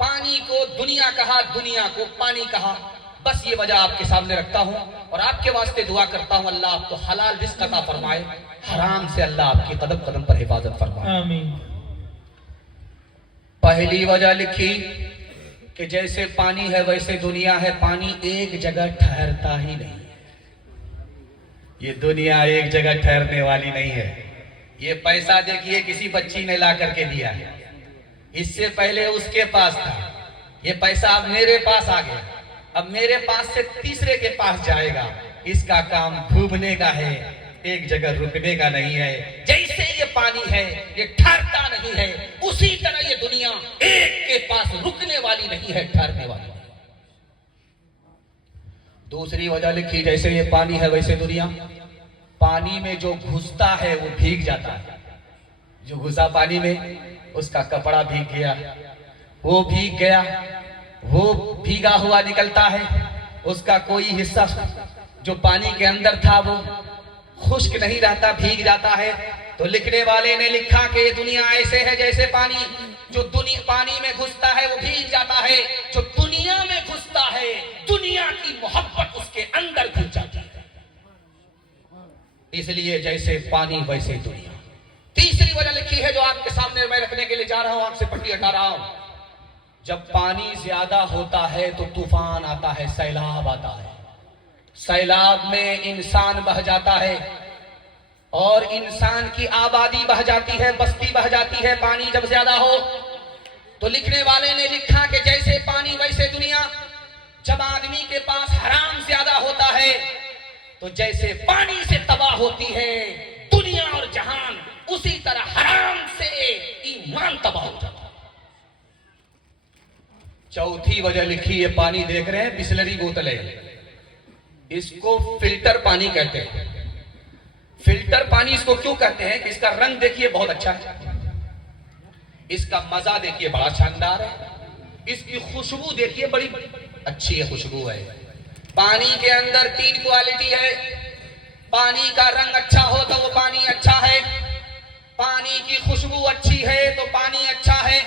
पानी को दुनिया कहा, दुनिया को पानी कहा। बस ये वजह आपके सामने रखता हूं और आपके वास्ते दुआ करता हूं, अल्लाह आपको हलाल रिज़्क़ अता फरमाए, हराम से अल्लाह आपकी कदम कदम पर हिफाजत फरमाए। आमीन। पहली वजह लिखी कि जैसे पानी है वैसे दुनिया है। पानी एक जगह ठहरता ही नहीं, ये दुनिया एक जगह ठहरने वाली नहीं है। ये पैसा देखिए किसी बच्ची ने ला करके दिया है, इससे पहले उसके पास था, ये पैसा अब मेरे पास आ गया, अब मेरे पास से तीसरे के पास जाएगा। इसका काम घूमने का है, एक जगह रुकने का नहीं है। जैसे ये पानी है ये ठहरता नहीं है, उसी तरह ये दुनिया एक के पास रुकने वाली नहीं है, ठहरने वाली। दूसरी वजह लिखी, जैसे ये पानी है वैसे दुनिया, पानी में जो घुसता है वो भीग जाता है। जो घुसा पानी में उसका कपड़ा भीग गया, वो भीग गया, वो भीगा हुआ निकलता है, उसका कोई हिस्सा जो पानी के अंदर था वो खुश्क नहीं रहता, भीग जाता है। तो लिखने वाले ने लिखा कि ये दुनिया ऐसे है जैसे पानी, जो दुनिया पानी में घुसता है वो भीग जाता है, जो दुनिया में घुसता है दुनिया की मोहब्बत उसके अंदर घुस जाती है। इसलिए जैसे पानी वैसे दुनिया। तीसरी वजह लिखी है जो आपके सामने मैं रखने के लिए जा रहा हूं, आपसे पट्टी हटा रहा हूं। जब पानी ज्यादा होता है तो तूफान आता है, सैलाब आता है। सैलाब में इंसान बह जाता है और इंसान की आबादी बह जाती है, बस्ती बह जाती है पानी जब ज्यादा हो। तो लिखने वाले ने लिखा कि जैसे पानी वैसे दुनिया। जब आदमी के पास हराम ज्यादा होता है तो जैसे पानी से तबाह होती है दुनिया और जहान, उसी तरह हराम से ईमान तबाह हो जाता है। चौथी वजह लिखी है, पानी देख रहे हैं बिस्लरी बोतलें, इसको फिल्टर पानी कहते हैं। फिल्टर पानी इसको क्यों कहते हैं कि इसका रंग देखिए बहुत अच्छा है, इसका मजा देखिए बड़ा शानदार है, इसकी खुशबू देखिए बड़ी अच्छी है, खुशबू है। पानी के अंदर 3 क्वालिटी है। पानी का रंग अच्छा हो तो वो पानी अच्छा है, पानी की खुशबू अच्छी है तो पानी अच्छा है,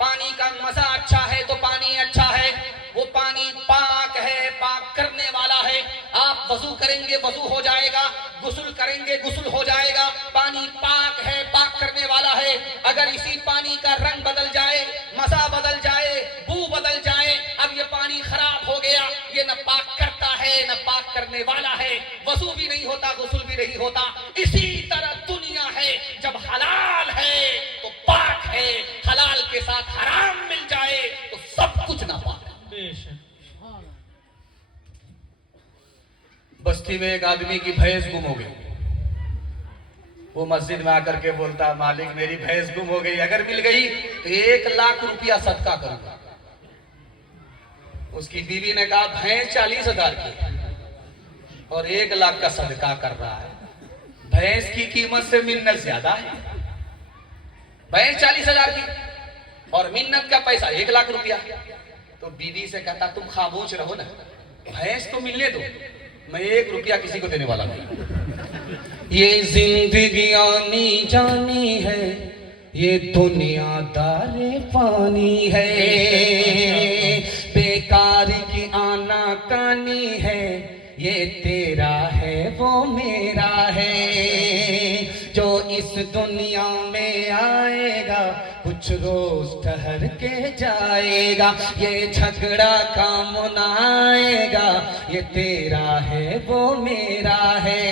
पानी का मजा अच्छा है तो पानी अच्छा है। वो पानी पाक है, पाक करने वाला है। आप वजू करेंगे वजू हो जाएगा, गुस्ल करेंगे गुस्ल हो जाएगा। पानी पाक है, पाक करने वाला है। अगर इसी पानी का रंग बदल जाए, मजा बदल जाए, बू बदल जाए, अब ये पानी खराब हो गया, ये न पाक करता है न पाक करने वाला है, वजू भी नहीं होता, गुस्ल भी नहीं होता। इसी तरह दुनिया है, जब हलाल है तो पाक है, हलाल के साथ हराम मिल जाए तो सब कुछ नापाक है। बस्ती में एक आदमी की भैंस गुम हो गई। वो मस्जिद में आकर के बोलता, मालिक मेरी भैंस गुम हो गई, अगर मिल गई तो 1 लाख रुपया सदका करूंगा। उसकी बीवी ने कहा भैंस 40,000 की और 1 लाख का सदका कर रहा है, भैंस की कीमत से मिन्नत ज्यादा है। भैंस 40,000 की और मिन्नत का पैसा 1 लाख रुपया। तो बीवी से कहता तुम खामोश रहो ना, भैंस तो मिलने दो, मैं 1 रुपया किसी को देने वाला नहीं। ये जिंदगी आनी जानी है, ये दुनियादारी पानी है, बेकार की आना कानी है, ये तेरा है वो मेरा है। जो इस दुनिया में आएगा कुछ रोज ठहर के जाएगा, ये झगड़ा काम न आएगा, ये तेरा है वो मेरा है।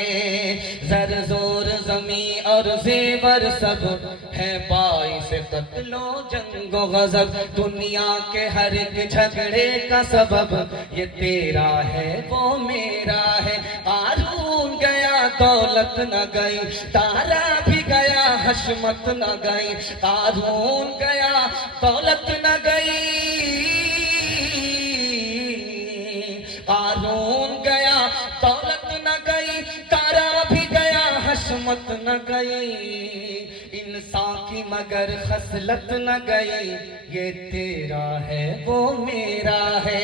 जर जोर जमी और जेवर सब है बाइस कत्लो जंगो गजब, दुनिया के हर एक झगड़े का सबब ये तेरा है वो मेरा है। कारून गया दौलत न गई, तारा भी गया हशमत न गई, कारून गया दौलत न गई, कारून गया दौलत न गई, तारा भी गया हशमत न गई, इंसान की मगर खसलत न गई, ये तेरा है वो मेरा है।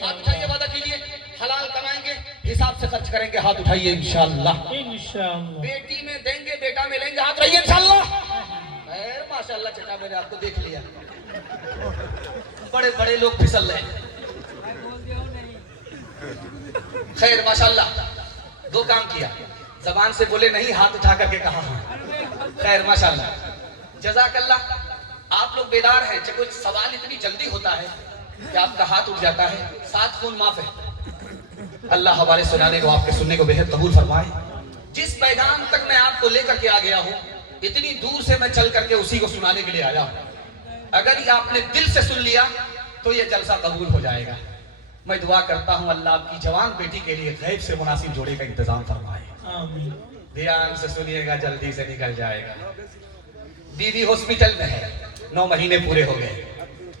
आप उठाइए, वादा कीजिए हलाल कमाएंगे, हिसाब से खर्च करेंगे, हाथ उठाइए इंशाअल्लाह। इंशाअल्लाह। बेटी में देंगे, बेटा में लेंगे, हाथ रहिए इंशाअल्लाह। खैर माशाअल्लाह चचा, मैंने आपको देख लिया, बड़े बड़े लोग फिसल रहे हैं। खैर माशाअल्लाह, 2 काम किया, जबान से बोले नहीं, हाथ उठा करके कहा हाँ। खैर माशाअल्लाह, जज़ाकल्लाह। आप लोग बेदार हैं, कुछ सवाल इतनी जल्दी होता है कि आपका हाथ उठ जाता है, 7 खून माफ है। अल्लाह हवाले सुनाने को, आपके सुनने को बेहद कबूल फरमाए। जिस पैगाम तक मैं आपको लेकर के आ गया हूं, इतनी दूर से मैं चल करके उसी को सुनाने के लिए आया हूं। अगर ये आपने दिल से सुन लिया तो ये जलसा कबूल हो जाएगा। मैं दुआ करता हूं अल्लाह आपकी जवान बेटी के लिए गैब से मुनासिब जोड़े का इंतजाम फरमाए। आमीन। ध्यान से सुनिएगा, जल्दी से निकल जाएगा। बीवी हॉस्पिटल में है, 9 महीने पूरे हो गए।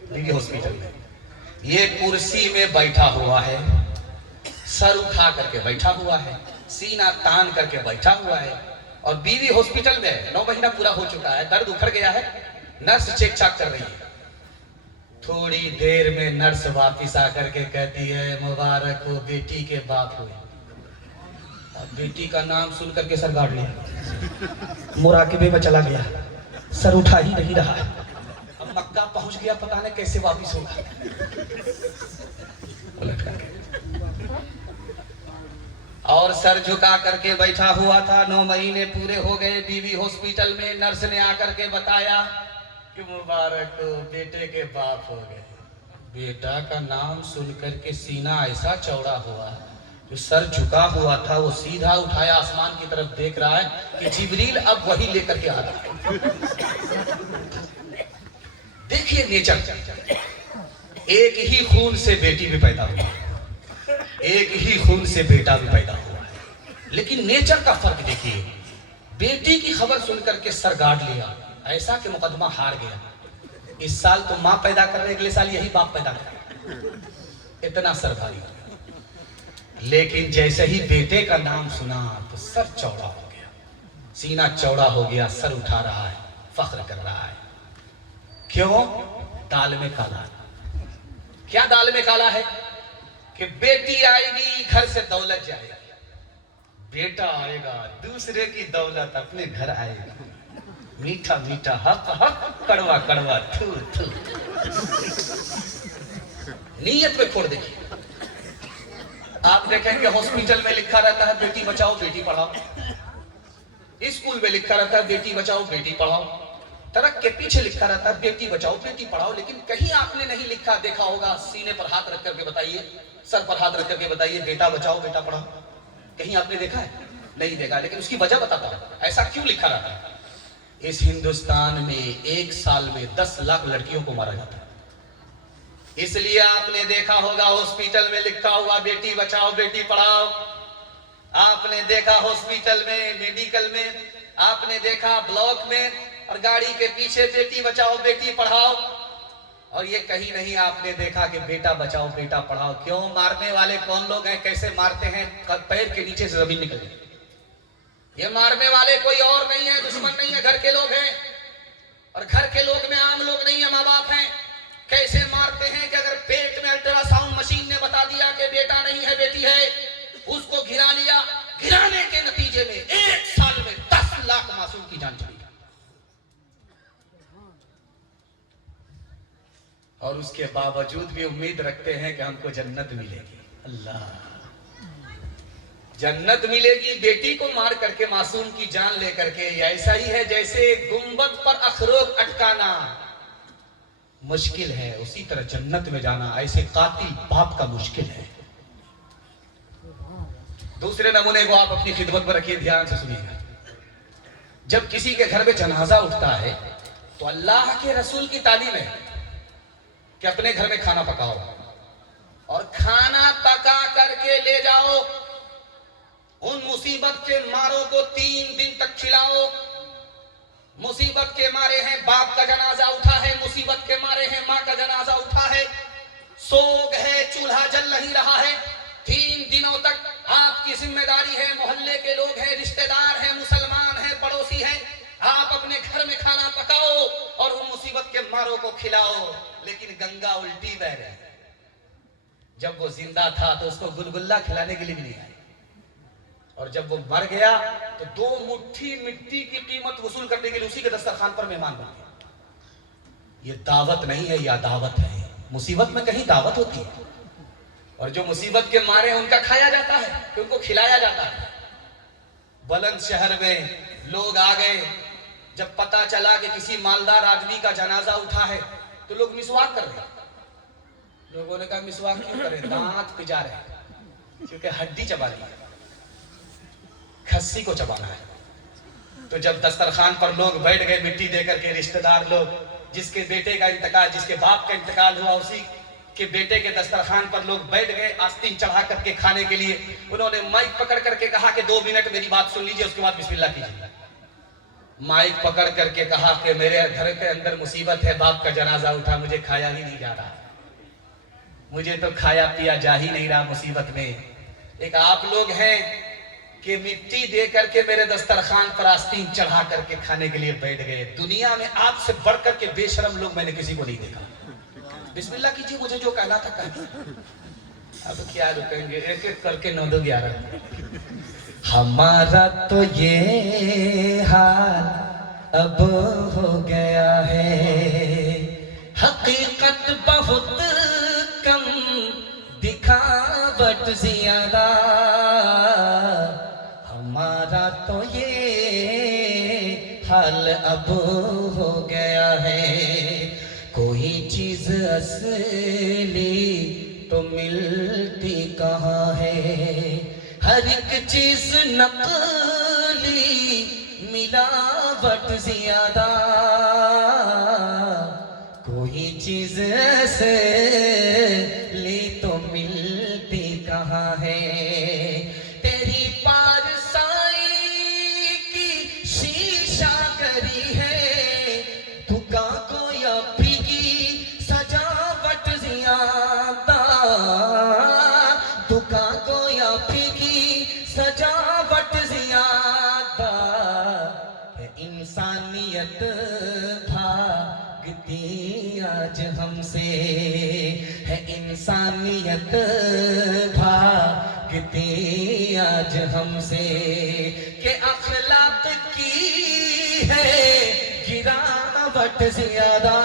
बीवी हॉस्पिटल में ये कुर्सी में बैठा हुआ है, सर उठा करके बैठा हुआ है, सीना तान करके बैठा हुआ है, और बीवी हॉस्पिटल में है। 9 महीना पूरा हो चुका है, दर्द उखड़ गया है। नर्स चेक चाक कर रही है। थोड़ी देर में नर्स वापिस आकर के कहती है, मुबारक हो बेटी के बाप हुए। अब बेटी का नाम सुन करके सर गाड़ लिया, मुराकिबे में चला गया, सर उठा ही नहीं रहा है। अब मक्का पहुंच गया, पता नहीं कैसे वापिस होगा। उलट करके और सर झुका करके बैठा हुआ था। 9 महीने पूरे हो गए बीवी हॉस्पिटल में। नर्स ने आकर के बताया कि मुबारक हो बेटे के बाप हो गए। बेटा का नाम सुनकर के सीना ऐसा चौड़ा हुआ, जो सर झुका हुआ था वो सीधा उठाया, आसमान की तरफ देख रहा है कि जिब्रील अब वही लेकर के आ रहा है। देखिए नेचर, एक ही खून से बेटी भी पैदा हुई, एक ही खून से बेटा भी पैदा हुआ है, लेकिन नेचर का फर्क देखिए। बेटी की खबर सुनकर के सर गाड़ लिया, ऐसा कि मुकदमा हार गया। इस साल तो मां पैदा कर रहे, अगले साल यही बाप पैदा कर, इतना सर भारी। लेकिन जैसे ही बेटे का नाम सुना तो सर चौड़ा हो गया, सीना चौड़ा हो गया, सर उठा रहा है, फख्र कर रहा है। क्यों? दाल में काला। क्या दाल में काला है? कि बेटी आएगी घर से दौलत जाएगी, बेटा आएगा दूसरे की दौलत अपने घर आएगी। मीठा मीठा हक हक, कड़वा कड़वा थू थू। नीयत में फोड़ देखिए। आप देखेंगे हॉस्पिटल में लिखा रहता है बेटी बचाओ बेटी पढ़ाओ, स्कूल में लिखा रहता है बेटी बचाओ बेटी पढ़ाओ, ट्रक के पीछे लिखा रहता है बेटी बचाओ बेटी पढ़ाओ। लेकिन कहीं आपने नहीं लिखा, देखा होगा, सीने पर हाथ रख करके बताइए, सर पर हाथ रख करके बताइए, बेटा बचाओ बेटा पढ़ाओ। कहीं आपने देखा है? नहीं देखा। लेकिन उसकी वजह बताता हूं, ऐसा क्यों लिखा रहता है। इस हिंदुस्तान में 1 साल में 10 लाख लड़कियों को मारा जाता है, इसलिए आपने देखा होगा हॉस्पिटल में लिखा हुआ बेटी बचाओ बेटी पढ़ाओ। आपने देखा हॉस्पिटल में, मेडिकल में, आपने देखा ब्लॉक में, और गाड़ी के पीछे बेटी बचाओ बेटी पढ़ाओ। और ये कहीं नहीं आपने देखा कि बेटा बचाओ बेटा पढ़ाओ। क्यों? मारने वाले कौन लोग हैं, कैसे मारते हैं? पैर के नीचे से जमीन निकल जाए। ये मारने वाले कोई और नहीं है, दुश्मन नहीं है, घर के लोग हैं। और घर के लोग में आम लोग नहीं है, माँ बाप हैं। कैसे मारते हैं कि अगर पेट में अल्ट्रासाउंड मशीन ने बता दिया कि बेटा नहीं है बेटी है, उसको घिरा लिया। घिराने के नतीजे में 1 साल में 10 लाख मासूम की जान चली, और उसके बावजूद भी उम्मीद रखते हैं कि हमको जन्नत मिलेगी। अल्लाह, जन्नत मिलेगी बेटी को मार करके, मासूम की जान लेकर के। ऐसा ही है जैसे गुंबद पर अखरोट अटकाना मुश्किल है, उसी तरह जन्नत में जाना ऐसे कातिल बाप का मुश्किल है। दूसरे नमूने को आप अपनी खिदमत में रखिए, ध्यान से सुनिएगा। जब किसी के घर में जनाजा उठता है तो अल्लाह के रसूल की तालीम है कि अपने घर में खाना पकाओ, और खाना पका करके ले जाओ। उन मुसीबत के मारों को 3 दिन तक खिलाओ। मुसीबत के मारे हैं बाप का जनाजा उठा है, मुसीबत के मारे हैं माँ का जनाजा उठा है, सोग है, चूल्हा जल नहीं रहा है। 3 दिनों तक आपकी जिम्मेदारी है, मोहल्ले के लोग हैं, रिश्तेदार हैं, मुसलमान हैं, पड़ोसी हैं, आप अपने घर में खाना पकाओ और उन मुसीबत के मारों को खिलाओ। लेकिन गंगा उल्टी बह रही। जब वो जिंदा था तो उसको गुलगुल्ला खिलाने के लिए भी नहीं आई, और जब वो मर गया तो 2 मुट्ठी मिट्टी की कीमत वसूल करने के लिए उसी के दस्तरखान पर मेहमान बन गया। ये दावत नहीं है, यह दावत है। मुसीबत में कहीं दावत होती है, और जो मुसीबत के मारे हैं उनका खाया जाता है, कि उनको खिलाया जाता है। बुलंदशहर में लोग आ गए, जब पता चला कि किसी मालदार आदमी का जनाजा उठा है तो लोग मिसवाक कर रहे। लोगों ने कहा मिसवाक क्यों करें? दांत पिजा रहे, क्योंकि हड्डी चबा रही है। खस्सी को चबाना है। तो जब दस्तरखान पर लोग बैठ गए मिट्टी दे करके, रिश्तेदार लोग, जिसके बेटे का इंतकाल, जिसके बाप का इंतकाल हुआ, उसी के बेटे के दस्तरखान पर लोग बैठ गए आस्तीन चढ़ा करके खाने के लिए। उन्होंने माइक पकड़ करके कहा कि 2 मिनट मेरी बात सुन लीजिए, उसके बाद बिस्मिल्लाह कीजिए। माइक पकड़ करके कहा कि मेरे घर के अंदर मुसीबत है, बाप का जनाजा उठा, मुझे खाया ही नहीं जा रहा, मुझे तो खाया पिया जा ही नहीं रहा मुसीबत में। एक आप लोग हैं कि मिट्टी दे करके मेरे दस्तरखान पर आस्तीन चढ़ा करके खाने के लिए बैठ गए। दुनिया में आपसे बढ़कर के बेशरम लोग मैंने किसी को नहीं देखा। बिस्मिल्लाह कीजिए, मुझे जो कहना था कहा। अब क्या रुकेंगे, एक एक करके 9 2 11। हमारा तो ये हाल अब हो गया है, हकीकत बहुत कम, दिखावट ज्यादा। हमारा तो ये हाल अब हो गया है, कोई चीज असली तो मिलती कहाँ है, हर एक चीज नकली, मिलावट ज्यादा। कोई चीज असली तो मिलती कहाँ है, तेरी पारसाई की शीशा करी है, दुका को या फीकी सजावट ज्यादा, दुका को या फीकी सजावट ज्यादा। है इंसानियत भागती आज हमसे, है इंसानियत भागती आज हमसे, के अखलाक की है गिरावट ज्यादा।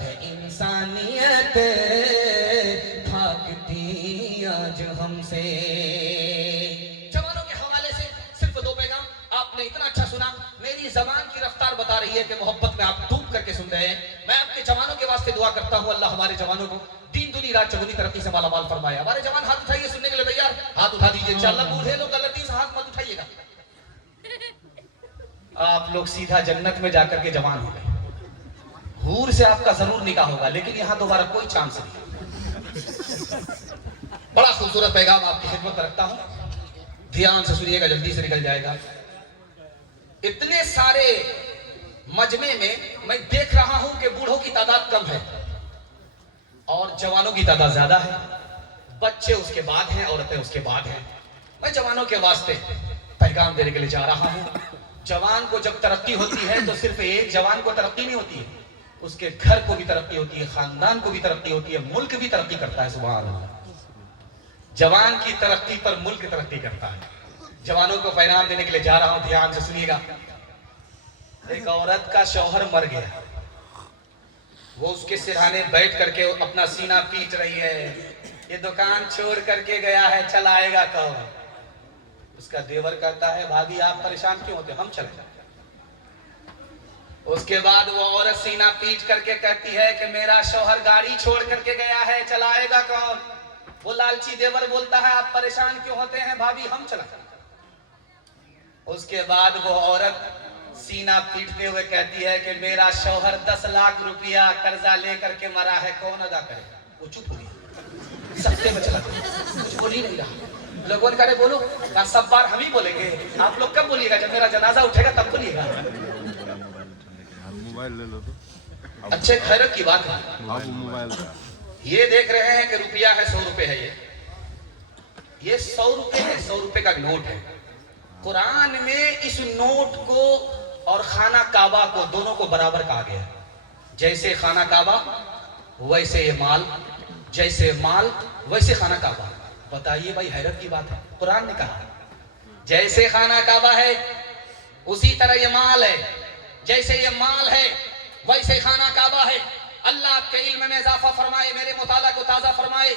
है इंसानियत भागती आज हमसे। जवानों के हवाले से सिर्फ 2 पैगाम। आपने इतना अच्छा सुना, मेरी जबान की रफ्तार बता रही है कि मोहब्बत में आप डूब करके सुन रहे हैं। मैं आपके जवानों के वास्ते दुआ करता हूँ, अल्लाह हमारे जवानों को दिन दुनी रात चौगुनी तरक्की से मालामाल फरमाए। हमारे जवान हाथ उठाइए, सुनने के लिए तैयार, हाथ उठा दीजिए इंशाअल्लाह। बूढ़े लोग गलती से हाथ मत उठाइएगा। आप लोग सीधा जन्नत में जाकर के जवान हो गए, हूर से आपका जरूर निकाह होगा, लेकिन यहाँ दोबारा कोई चांस नहीं। बड़ा खूबसूरत पैगाम आपकी खिदमत में रखता हूँ, ध्यान से सुनिएगा, जल्दी से निकल जाएगा। इतने सारे मजमे में मैं देख रहा हूं कि बूढ़ों की तादाद कम है और जवानों की तादाद ज्यादा है। बच्चे उसके बाद हैं, औरतें उसके बाद हैं। मैं जवानों के वास्ते पैगाम देने के लिए जा रहा हूं। जवान को जब तरक्की होती है तो सिर्फ एक जवान को तरक्की नहीं होती है, उसके घर को भी तरक्की होती है, खानदान को भी तरक्की होती है, मुल्क भी तरक्की करता है। सुभान अल्लाह। जवान की तरक्की पर मुल्क तरक्की करता है। जवानों को पैगाम देने के लिए जा रहा हूं, ध्यान से सुनिएगा। एक औरत का शौहर मर गया, वो उसके सिरहाने बैठ करके अपना सीना पीट रही है, ये दुकान छोड़ करके गया है, चल आएगा कब? उसका देवर कहता है, भाभी आप परेशान क्यों होते, हम चले जाते। उसके बाद वो औरत सीना पीट करके कहती है कि मेरा शौहर गाड़ी छोड़ करके गया है, चलाएगा कौन? वो लालची देवर बोलता है, आप परेशान क्यों होते हैं भाभी, हम चला। उसके बाद वो औरत सीना पीटते हुए कहती है कि मेरा शौहर 10 लाख रुपया कर्जा लेकर के मरा है, कौन अदा करेगा? वो चुप हो गया, सत्ते में चला गया, कुछ बोल ही नहीं रहा। लोगों ने कहा बोलो, क्या सब बार हम ही बोलेंगे? आप लोग कब बोलिएगा? जब मेरा जनाजा उठेगा तब बोलिएगा। मोबाइल ले लो तो। अच्छे खैरत की बात है। मोबाइल ये देख रहे हैं कि रुपया है, 100 रुपए है, ये 100 रुपए है, 100 रुपए का नोट है। कुरान में इस नोट को और खाना काबा को दोनों को बराबर कहा गया। जैसे खाना काबा वैसे ये माल, जैसे माल वैसे खाना काबा। बताइए भाई, हैरत की बात है। कुरान ने कहा जैसे खाना काबा है उसी तरह ये माल है, जैसे ये माल है वैसे खाना काबा है। अल्लाह के इल्म में इजाफा फरमाए, मेरे मुताला को ताजा फरमाए।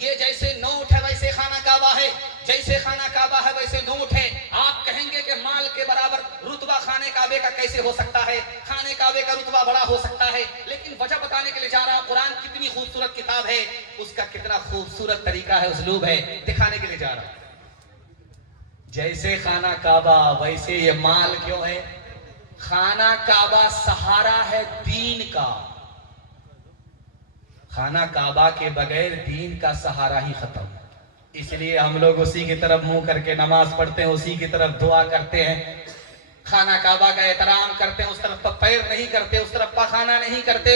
ये जैसे नोट है वैसे खाना काबा है, जैसे खाना काबा है वैसे नोट है। आप कहेंगे कि माल के बराबर रुतबा खाने काबे का कैसे हो सकता है? खाने काबे का रुतबा बड़ा हो सकता है, लेकिन वजह बताने के लिए जा रहा। कुरान कितनी खूबसूरत किताब है, उसका कितना खूबसूरत तरीका है, उसलूब है, दिखाने के लिए जा रहा। जैसे खाना काबा वैसे ये माल क्यों है? खाना काबा सहारा है दीन का। खाना काबा के बगैर दीन का सहारा ही खत्म। इसलिए हम लोग उसी की तरफ मुंह करके नमाज पढ़ते हैं, उसी की तरफ दुआ करते हैं, खाना काबा का एहतराम करते हैं, उस तरफ पर पैर नहीं करते, उस तरफ पखाना नहीं करते।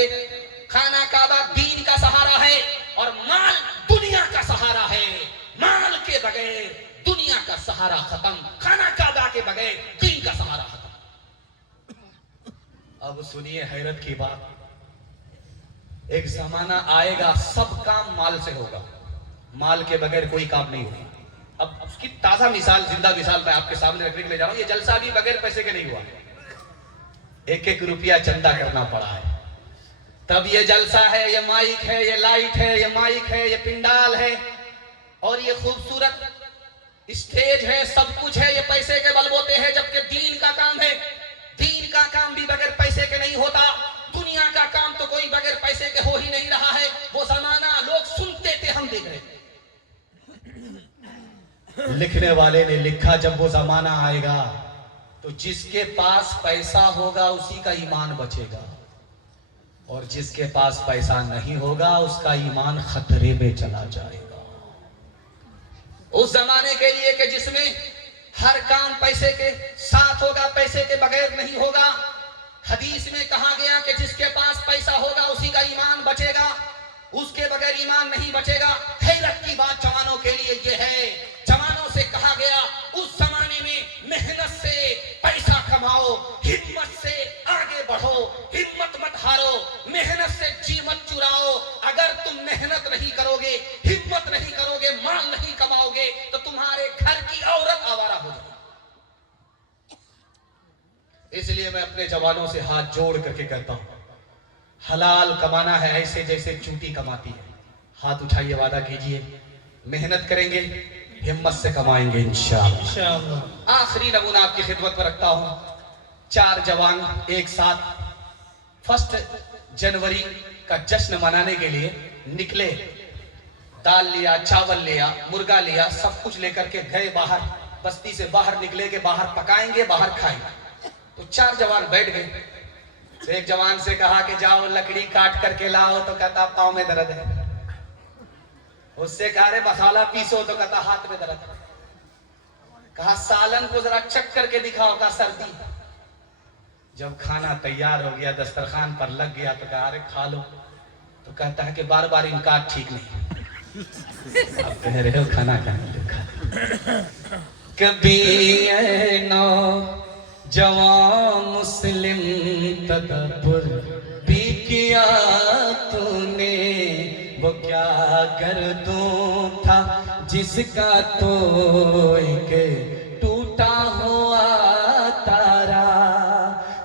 खाना काबा दीन का सहारा है और माल दुनिया का सहारा है। माल के बगैर दुनिया का सहारा खत्म, खाना काबा के बगैर दीन का सहारा खत्म। अब सुनिए हैरत की बात, एक जमाना आएगा सब काम माल से होगा, माल के बगैर कोई काम नहीं होगा। अब उसकी ताजा मिसाल, जिंदा मिसाल मैं आपके सामने रखने के लिए जा रहा हूं। ये जलसा भी बगैर पैसे के नहीं हुआ, एक एक रुपया चंदा करना पड़ा है तब ये जलसा है, ये माइक है, ये लाइट है, ये माइक है, ये पिंडाल है और ये खूबसूरत स्टेज है, सब कुछ है, ये पैसे के बलबोते हैं। जबकि दीन का काम है, दीन का काम भी बगैर पैसे के नहीं होता। दुनिया का काम तो कोई बगैर पैसे के हो ही नहीं रहा है। वो जमाना लोग सुनते थे, हम देख रहे थे। लिखने वाले ने लिखा, जब वो जमाना आएगा तो जिसके पास पैसा होगा उसी का ईमान बचेगा और जिसके पास पैसा नहीं होगा उसका ईमान खतरे में चला जाएगा। उस जमाने के लिए कि जिसमें हर काम पैसे के साथ होगा, पैसे के बगैर नहीं होगा। हदीस में कहा गया कि जिसके पास पैसा होगा उसी का ईमान बचेगा, उसके बगैर ईमान नहीं बचेगा। हैरत की बात जवानों के लिए यह है, जवानों से कहा गया उस जमाने में मेहनत से पैसा कमाओ, हिम्मत से आगे बढ़ो, हिम्मत मत हारो, मेहनत से जी मत चुराओ। अगर तुम मेहनत नहीं करोगे, हिम्मत नहीं करोगे, माल नहीं कमाओगे तो तुम्हारे घर की औरत आवारा हो जाएगी। इसलिए मैं अपने जवानों से हाथ जोड़ करके कहता हूं, हलाल कमाना है ऐसे जैसे चूंटी कमाती है। हाथ उठाइए, वादा कीजिए, मेहनत करेंगे, हिम्मत से कमाएंगे इंशाअल्लाह। आखिरी नमूना आपकी खिदमत पर रखता हूं। 4 जवान एक साथ 1 जनवरी का जश्न मनाने के लिए निकले। दाल लिया, चावल लिया, मुर्गा लिया, सब कुछ लेकर के गए बाहर। बस्ती से बाहर निकले के बाहर पकाएंगे, बाहर खाएंगे। तो 4 जवान बैठ गए। तो एक जवान से कहा कि जाओ लकड़ी काट करके लाओ, तो कहता पाँव में दर्द है। उससे कहा रे मसाला पीसो, तो कहता हाथ में दर्द है। कहा सालन को जरा चख करके दिखाओ, का सर्दी। जब खाना तैयार हो गया, दस्तरखान पर लग गया, तो कहा अरे खा लो। तो कहता है कि बार बार इनकार ठीक नहीं। आप कह रहे हो खाना खाना। कभी ना जवान मुस्लिम तदब्बुर भी किया तूने, वो क्या कर दूं था जिसका तो एक टूटा हुआ तारा।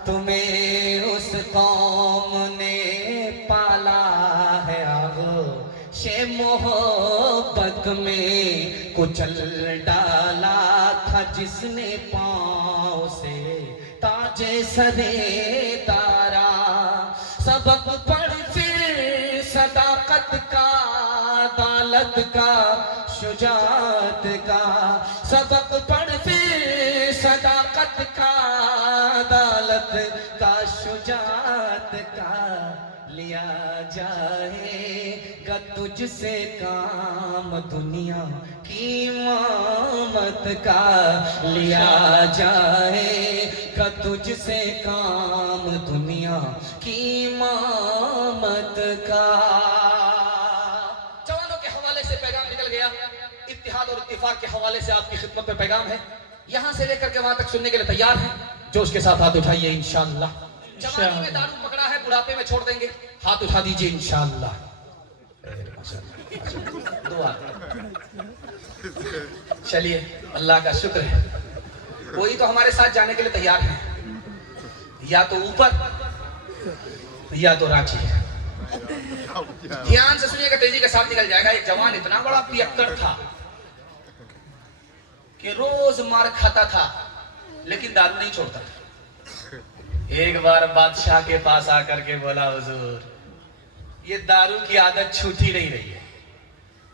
तुम्हें उस कौम ने पाला है आगोशे मोहब्बत में, कुचल डाला था जिसने पाँव से ताजे सरे तारा। सबक पढ़ फिर सदाकत का, अदालत का, शुजात का। सबक पढ़ फिर सदाकत का, अदालत का, शुजात का। लिया जाएगा तुझसे काम दुनिया की इमामत का। लिया जाएगा तुझसे काम दुनिया की इमामत का। जवानों के हवाले से पैगाम निकल गया। इत्तिहाद और इत्तिफाक के हवाले से आपकी खिदमत में पैगाम है। यहां से लेकर के वहां तक सुनने के लिए तैयार हैं? जोश के साथ हाथ उठाइए इंशाअल्लाह। जवानी में दारू पकड़ा है, बुढ़ापे में छोड़ देंगे। हाथ उठा दीजिए इंशाअल्लाह। दुआ। चलिए, अल्लाह का शुक्र है, कोई तो हमारे साथ जाने के लिए तैयार है, या तो ऊपर या तो रांची। ध्यान से सुनिएगा, तेजी के साथ निकल जाएगा। एक जवान इतना बड़ा पियक्कड़ था कि रोज मार खाता था लेकिन दारू नहीं छोड़ता था। एक बार बादशाह के पास आकर के बोला, हुजूर ये दारू की आदत छूटी नहीं रही है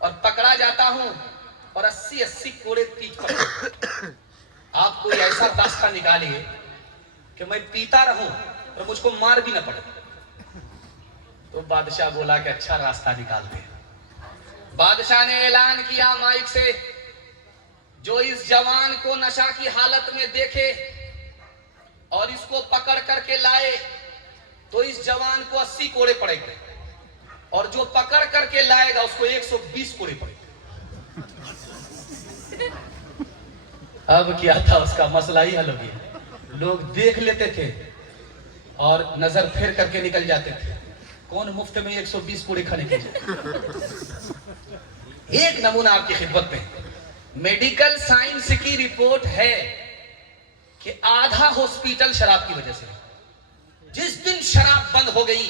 और पकड़ा जाता हूं और 80-80 कोड़े पीठ पर। आप कोई ऐसा रास्ता निकालिए कि मैं पीता रहूं और मुझको मार भी ना पड़े। तो बादशाह बोला कि अच्छा रास्ता निकालते हैं। बादशाह ने ऐलान किया माइक से, जो इस जवान को नशा की हालत में देखे और इसको पकड़ करके लाए तो इस जवान को 80 कोड़े पड़ेंगे, और जो पकड़ करके लाएगा उसको 120 कोड़े पड़ेंगे। अब क्या था, उसका मसला ही हल हो गया। लोग देख लेते थे और नजर फेर करके निकल जाते थे। कौन मुफ्त में 120 कोड़े खाने के लिए। एक नमूना आपकी खिदमत में, मेडिकल साइंस की रिपोर्ट है कि आधा हॉस्पिटल शराब की वजह से, जिस दिन शराब बंद हो गई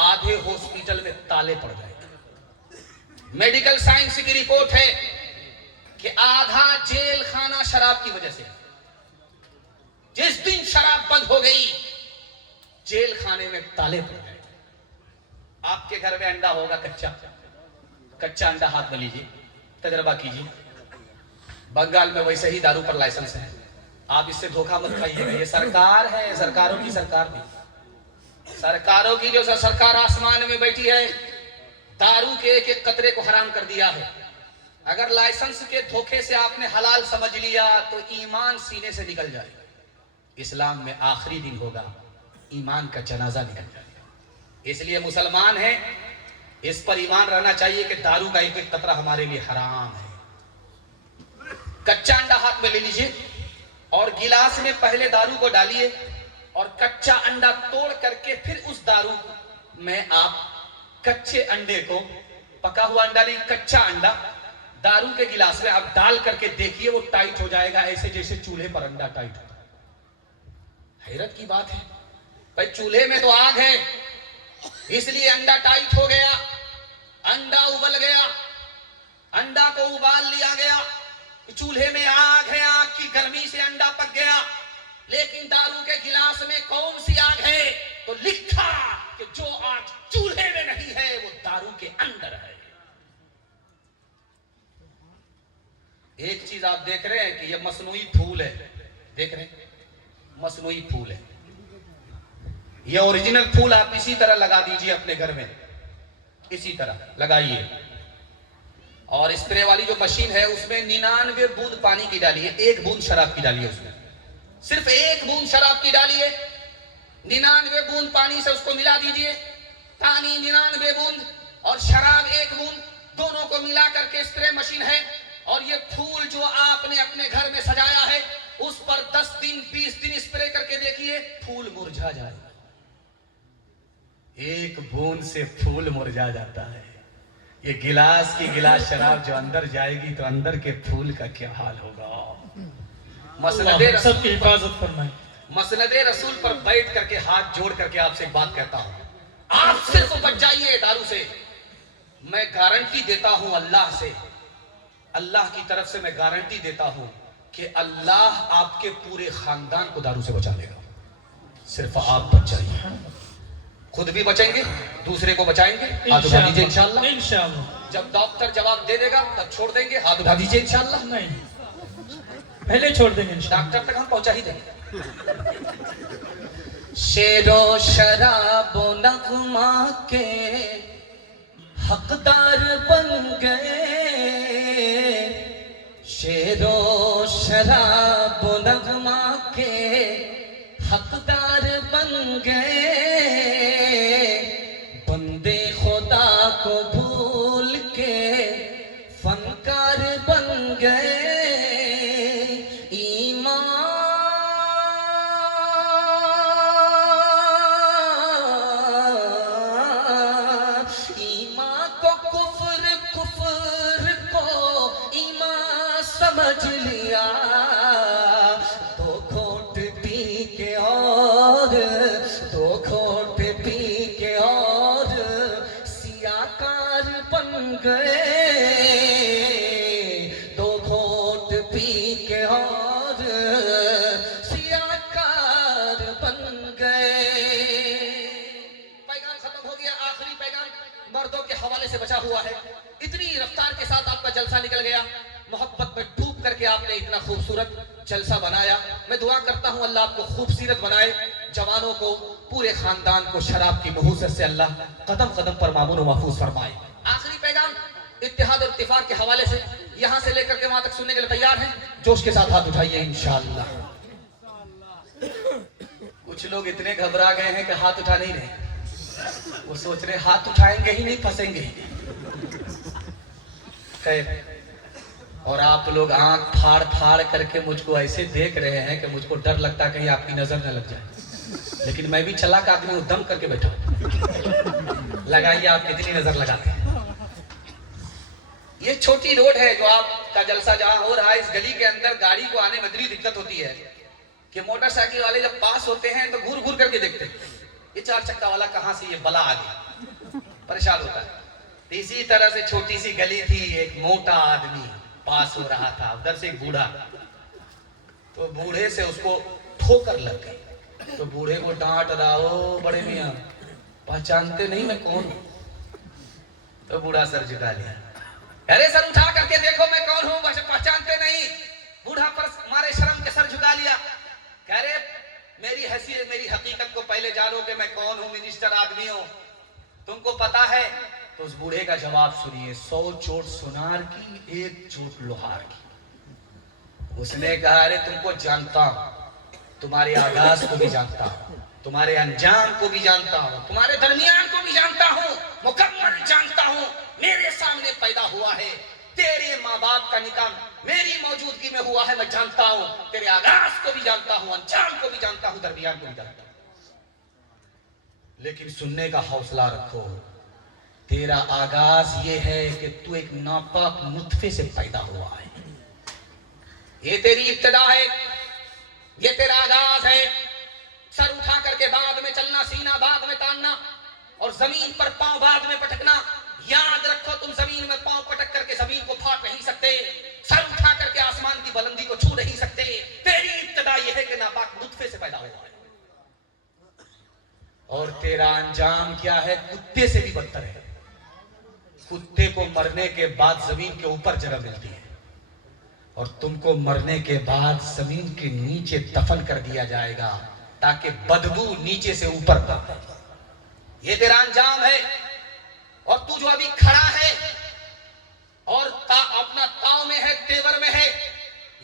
आधे हॉस्पिटल में ताले पड़ गए। मेडिकल साइंस की रिपोर्ट है कि आधा जेल खाना शराब की वजह से। जिस दिन शराब बंद हो गई जेल खाने में ताले पड़ गए। आपके घर में अंडा होगा कच्चा अंडा हाथ में लीजिए, तजर्बा कीजिए। बंगाल में वैसे ही दारू पर लाइसेंस है, आप इससे धोखा मत खाइएगा। ये सरकार है, सरकारों की सरकार नहीं, सरकारों की जो सरकार आसमान में बैठी है, दारू के एक एक कतरे को हराम कर दिया है। अगर लाइसेंस के धोखे से आपने हलाल समझ लिया तो ईमान सीने से निकल जाएगा। इस्लाम में आखिरी दिन होगा, ईमान का जनाजा निकल जाएगा। इसलिए मुसलमान हैं, इस पर ईमान रहना चाहिए कि दारू का एक एक कतरा हमारे लिए हराम है। कच्चा अंडा हाथ में ले लीजिए और गिलास में पहले दारू को डालिए और कच्चा अंडा तोड़ करके फिर उस दारू में आप कच्चे अंडे को, पका हुआ अंडा नहीं, कच्चा अंडा दारू के गिलास में आप डाल करके देखिए, वो टाइट हो जाएगा ऐसे जैसे चूल्हे पर अंडा टाइट होता है। हैरत की बात है भाई, चूल्हे में तो आग है इसलिए अंडा टाइट हो गया, अंडा उबल गया, अंडा को उबाल लिया गया, चूल्हे में आग है, आग की गर्मी से अंडा पक गया। लेकिन दारू के गिलास में कौन सी आग है? तो लिखा कि जो आग चूल्हे में नहीं है वो दारू के अंदर है। एक चीज आप देख रहे हैं कि ये मसनूई फूल है, देख रहे हैं, मसनूई फूल है। ये ओरिजिनल फूल आप इसी तरह लगा दीजिए अपने घर में, इसी तरह लगाइए। और स्प्रे वाली जो मशीन है उसमें 99 बूंद पानी की डालिए, 1 बूंद शराब की डालिए, उसमें सिर्फ 1 बूंद शराब की डालिए, 99 बूंद पानी से उसको मिला दीजिए। पानी 99 बूंद और शराब 1 बूंद, दोनों को मिला करके स्प्रे मशीन है। और ये फूल जो आपने अपने घर में सजाया है उस पर 10 दिन 20 दिन स्प्रे करके देखिए, फूल मुरझा जाएगा। 1 बूंद से फूल मुरझा जाता है। ये गिलास की गिलास शराब जो अंदर जाएगी तो अंदर के फूल का क्या हाल होगा। सबकी हिफाजत फरमाए। मसनद रसूल पर बैठ करके हाथ जोड़ करके आपसे एक बात कहता हूं, आप सिर्फ बच जाइए दारू से। मैं गारंटी देता हूं अल्लाह से, अल्लाह की तरफ से मैं गारंटी देता हूं कि अल्लाह आपके पूरे खानदान को दारू से बचा लेगा। सिर्फ आप बच जाइए, खुद भी बचेंगे, दूसरे को बचाएंगे। हाथ उठा दीजिए इंशाअल्लाह। इंशाअल्लाह। जब डॉक्टर जवाब दे देगा तब छोड़ देंगे। हाथ उठा दीजिए इंशाअल्लाह। नहीं, पहले छोड़ देंगे इंशाअल्लाह। डॉक्टर तक हम पहुंचा ही देंगे। शेरो शराबो नगमा के हकदार बन गए, शेरो शराबो नगमा के हकदार बन गए। बंदे खुदा को भूल के फनकार बन गए। समझ लिया, 2 घोट पी के और 2 घोट पी के और सियाकार बन गए। 2 घोट पी के और सियाकार बन गए। पैगाम खत्म हो गया। आखिरी पैगाम मर्दों के हवाले से बचा हुआ है। इतनी रफ्तार के साथ आपका जलसा निकल गया, मोहब्बत में डूब खूब करके आपने इतना खूबसूरत जलसा बनाया। मैं दुआ करता हूँ अल्लाह आपको खूबसूरत बनाए, जवानों को, पूरे खानदान को शराब की नहूसत से अल्लाह कदम कदम पर मामून व महफूज फरमाए। आखिरी पैगाम इत्तेहाद और इत्तिफाक के हवाले से यहाँ से लेकर के वहां तक सुनने के लिए तैयार हैं? जोश के साथ हाथ उठाइए इंशाअल्लाह। कुछ लोग इतने घबरा गए हैं कि हाथ उठा नहीं रहे, वो सोच रहे हाथ उठाएंगे ही नहीं फंसेंगे। खैर, और आप लोग आंख फाड़ फाड़ करके मुझको ऐसे देख रहे हैं कि मुझको डर लगता है कहीं आपकी नजर न लग जाए, लेकिन मैं भी चालाक आदमी हूं, दम करके बैठा। लगाइए आप कितनी नजर लगाते हैं। ये छोटी रोड है जो आपका जलसा जहां हो रहा है, इस गली के अंदर गाड़ी को आने में इतनी दिक्कत होती है कि मोटरसाइकिल वाले जब पास होते हैं तो घूर घूर करके देखते हैं ये 4 चक्का वाला कहां से ये बला आ गया, परेशान होता है। इसी तरह से छोटी सी गली थी, एक मोटा आदमी पास हो रहा था, उधर से एक बूढ़ा, तो बूढ़े से उसको ठोकर लग गई। तो बूढ़े को डांट रहा, ओ बड़े मियां पहचानते नहीं मैं कौन हूं? तो बूढ़ा सर झुका लिया, अरे सर उठा करके देखो मैं कौन हूं, बस पहचानते नहीं। बूढ़ा पर मारे शर्म के सर झुका लिया, कह रहे मेरी हैसियत मेरी हकीकत को पहले जानो कि मैं कौन हूं, मिनिस्टर आदमी हूं, तुमको पता है? तो उस बूढ़े का जवाब सुनिए, 100 चोट सुनार की 1 चोट लोहार की। उसने कहा अरे तुमको जानता हूं, तुम्हारे आगाज को भी जानता हूं, तुम्हारे अंजाम को भी जानता हूं, तुम्हारे दरमियान को भी जानता हूं, मुकम्मल जानता हूं। मेरे सामने पैदा हुआ है, तेरे माँ बाप का निकाह मेरी मौजूदगी में हुआ है, मैं जानता हूं। तेरे आगाज को भी जानता हूं, अंजाम को भी जानता हूं, दरमियान को भी जानता हूं। लेकिन सुनने का हौसला रखो, तेरा आगाज ये है कि तू एक नापाक नुत्फे से पैदा हुआ है, ये तेरी इब्तिदा है, ये तेरा आगाज है। सर उठा करके बाद में चलना, सीना बाद में तानना और जमीन पर पांव बाद में पटकना। याद रखो तुम जमीन में पांव पटक करके जमीन को फाड़ नहीं सकते, सर उठा करके आसमान की बुलंदी को छू नहीं सकते। तेरी इब्तिदा यह है कि नापाक नुत्फे से पैदा हुआ है, और तेरा अंजाम क्या है? कुत्ते से भी बदतर है। कुत्ते को मरने के बाद जमीन के ऊपर जगह मिलती है, और तुमको मरने के बाद जमीन के नीचे दफन कर दिया जाएगा ताकि बदबू नीचे से ऊपर ना। ये तेरा अंजाम है। और तू जो अभी खड़ा है और अपना ताव में है, तेवर में है,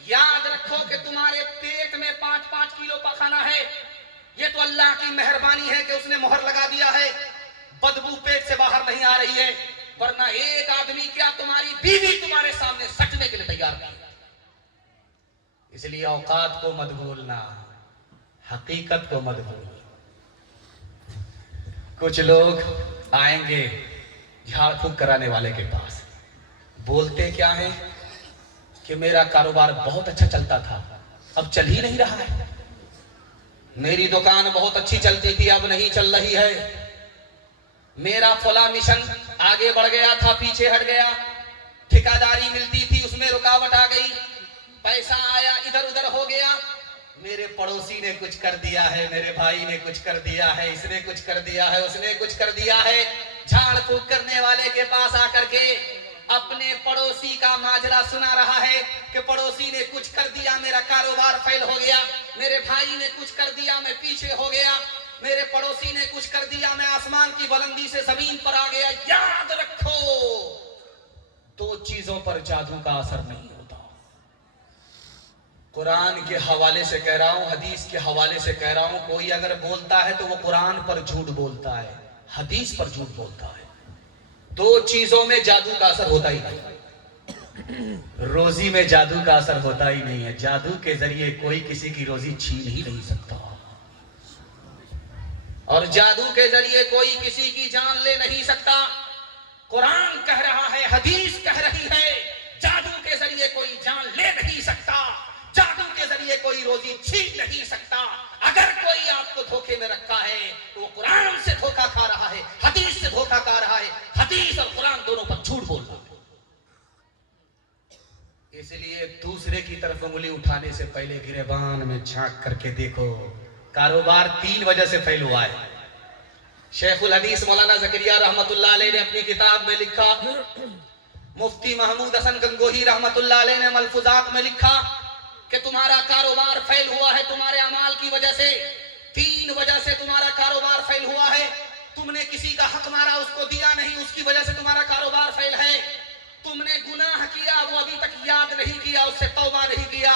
याद रखो कि तुम्हारे पेट में 5-5 किलो पखाना है। ये तो अल्लाह की मेहरबानी है कि उसने मोहर लगा दिया है, बदबू पेट से बाहर नहीं आ रही है, वरना एक आदमी क्या तुम्हारी बीवी तुम्हारे सामने सटने के लिए तैयार नहीं। इसलिए औकात को मत भूलना, हकीकत को मत भूलना। कुछ लोग आएंगे झाड़ फूक कराने वाले के पास, बोलते क्या है कि मेरा कारोबार बहुत अच्छा चलता था, अब चल ही नहीं रहा है। मेरी दुकान बहुत अच्छी चलती थी, अब नहीं चल रही है। मेरा फला मिशन आगे बढ़ गया था, पीछे हट गया। ठेकेदारी मिलती थी, उसमें रुकावट आ गई। पैसा आया, इधर उधर हो गया। मेरे पड़ोसी ने कुछ कर दिया है, मेरे भाई ने कुछ कर दिया है, इसने कुछ कर दिया है, उसने कुछ कर दिया है। झाड़ फूक करने वाले के पास आकर के अपने पड़ोसी का माजरा सुना रहा है कि पड़ोसी ने कुछ कर दिया, मेरा कारोबार फेल हो गया। मेरे भाई ने कुछ कर दिया, मैं पीछे हो गया। मेरे पड़ोसी ने कुछ कर दिया, मैं आसमान की बुलंदी से जमीन पर आ गया। याद रखो, 2 चीजों पर जादू का असर नहीं होता। कुरान के हवाले से कह रहा हूं, हदीस के हवाले से कह रहा हूं, कोई अगर बोलता है तो वो कुरान पर झूठ बोलता है, हदीस पर झूठ बोलता है। 2 चीजों में जादू का असर होता ही नहीं। रोजी में जादू का असर होता ही नहीं है। जादू के जरिए कोई किसी की रोजी छीन ही नहीं सकता, और जादू के जरिए कोई किसी की जान ले नहीं सकता। कुरान कह रहा है, हदीस कह रही है, जादू के जरिए कोई जान ले नहीं सकता, जादू के जरिए कोई रोजी छीन नहीं सकता। अगर कोई आपको धोखे में रखा है तो वो कुरान से धोखा खा रहा है, हदीस से धोखा खा रहा है। हदीस और कुरान दोनों पर झूठ बोल रहा है। इसलिए दूसरे की तरफ उंगली उठाने से पहले गिरेबान में झांक करके देखो। कारोबार 3 वजह से फेल हुआ है। शेखुल हदीस मौलाना ज़करिया रहमतुल्लाह अलैह ने अपनी किताब में लिखा, मुफ्ती महमूद हसन गंगोही रहमतुल्लाह अलैह ने मलफुजात में लिखा कि तुम्हारा कारोबार फेल हुआ है तुम्हारे अमाल की वजह से। 3 वजह से तुम्हारा कारोबार फेल हुआ है। तुमने किसी का हक मारा, उसको दिया नहीं, उसकी वजह से तुम्हारा कारोबार फेल है। तुमने गुनाह किया, वो अभी तक याद नहीं किया, उससे तौबा नहीं किया,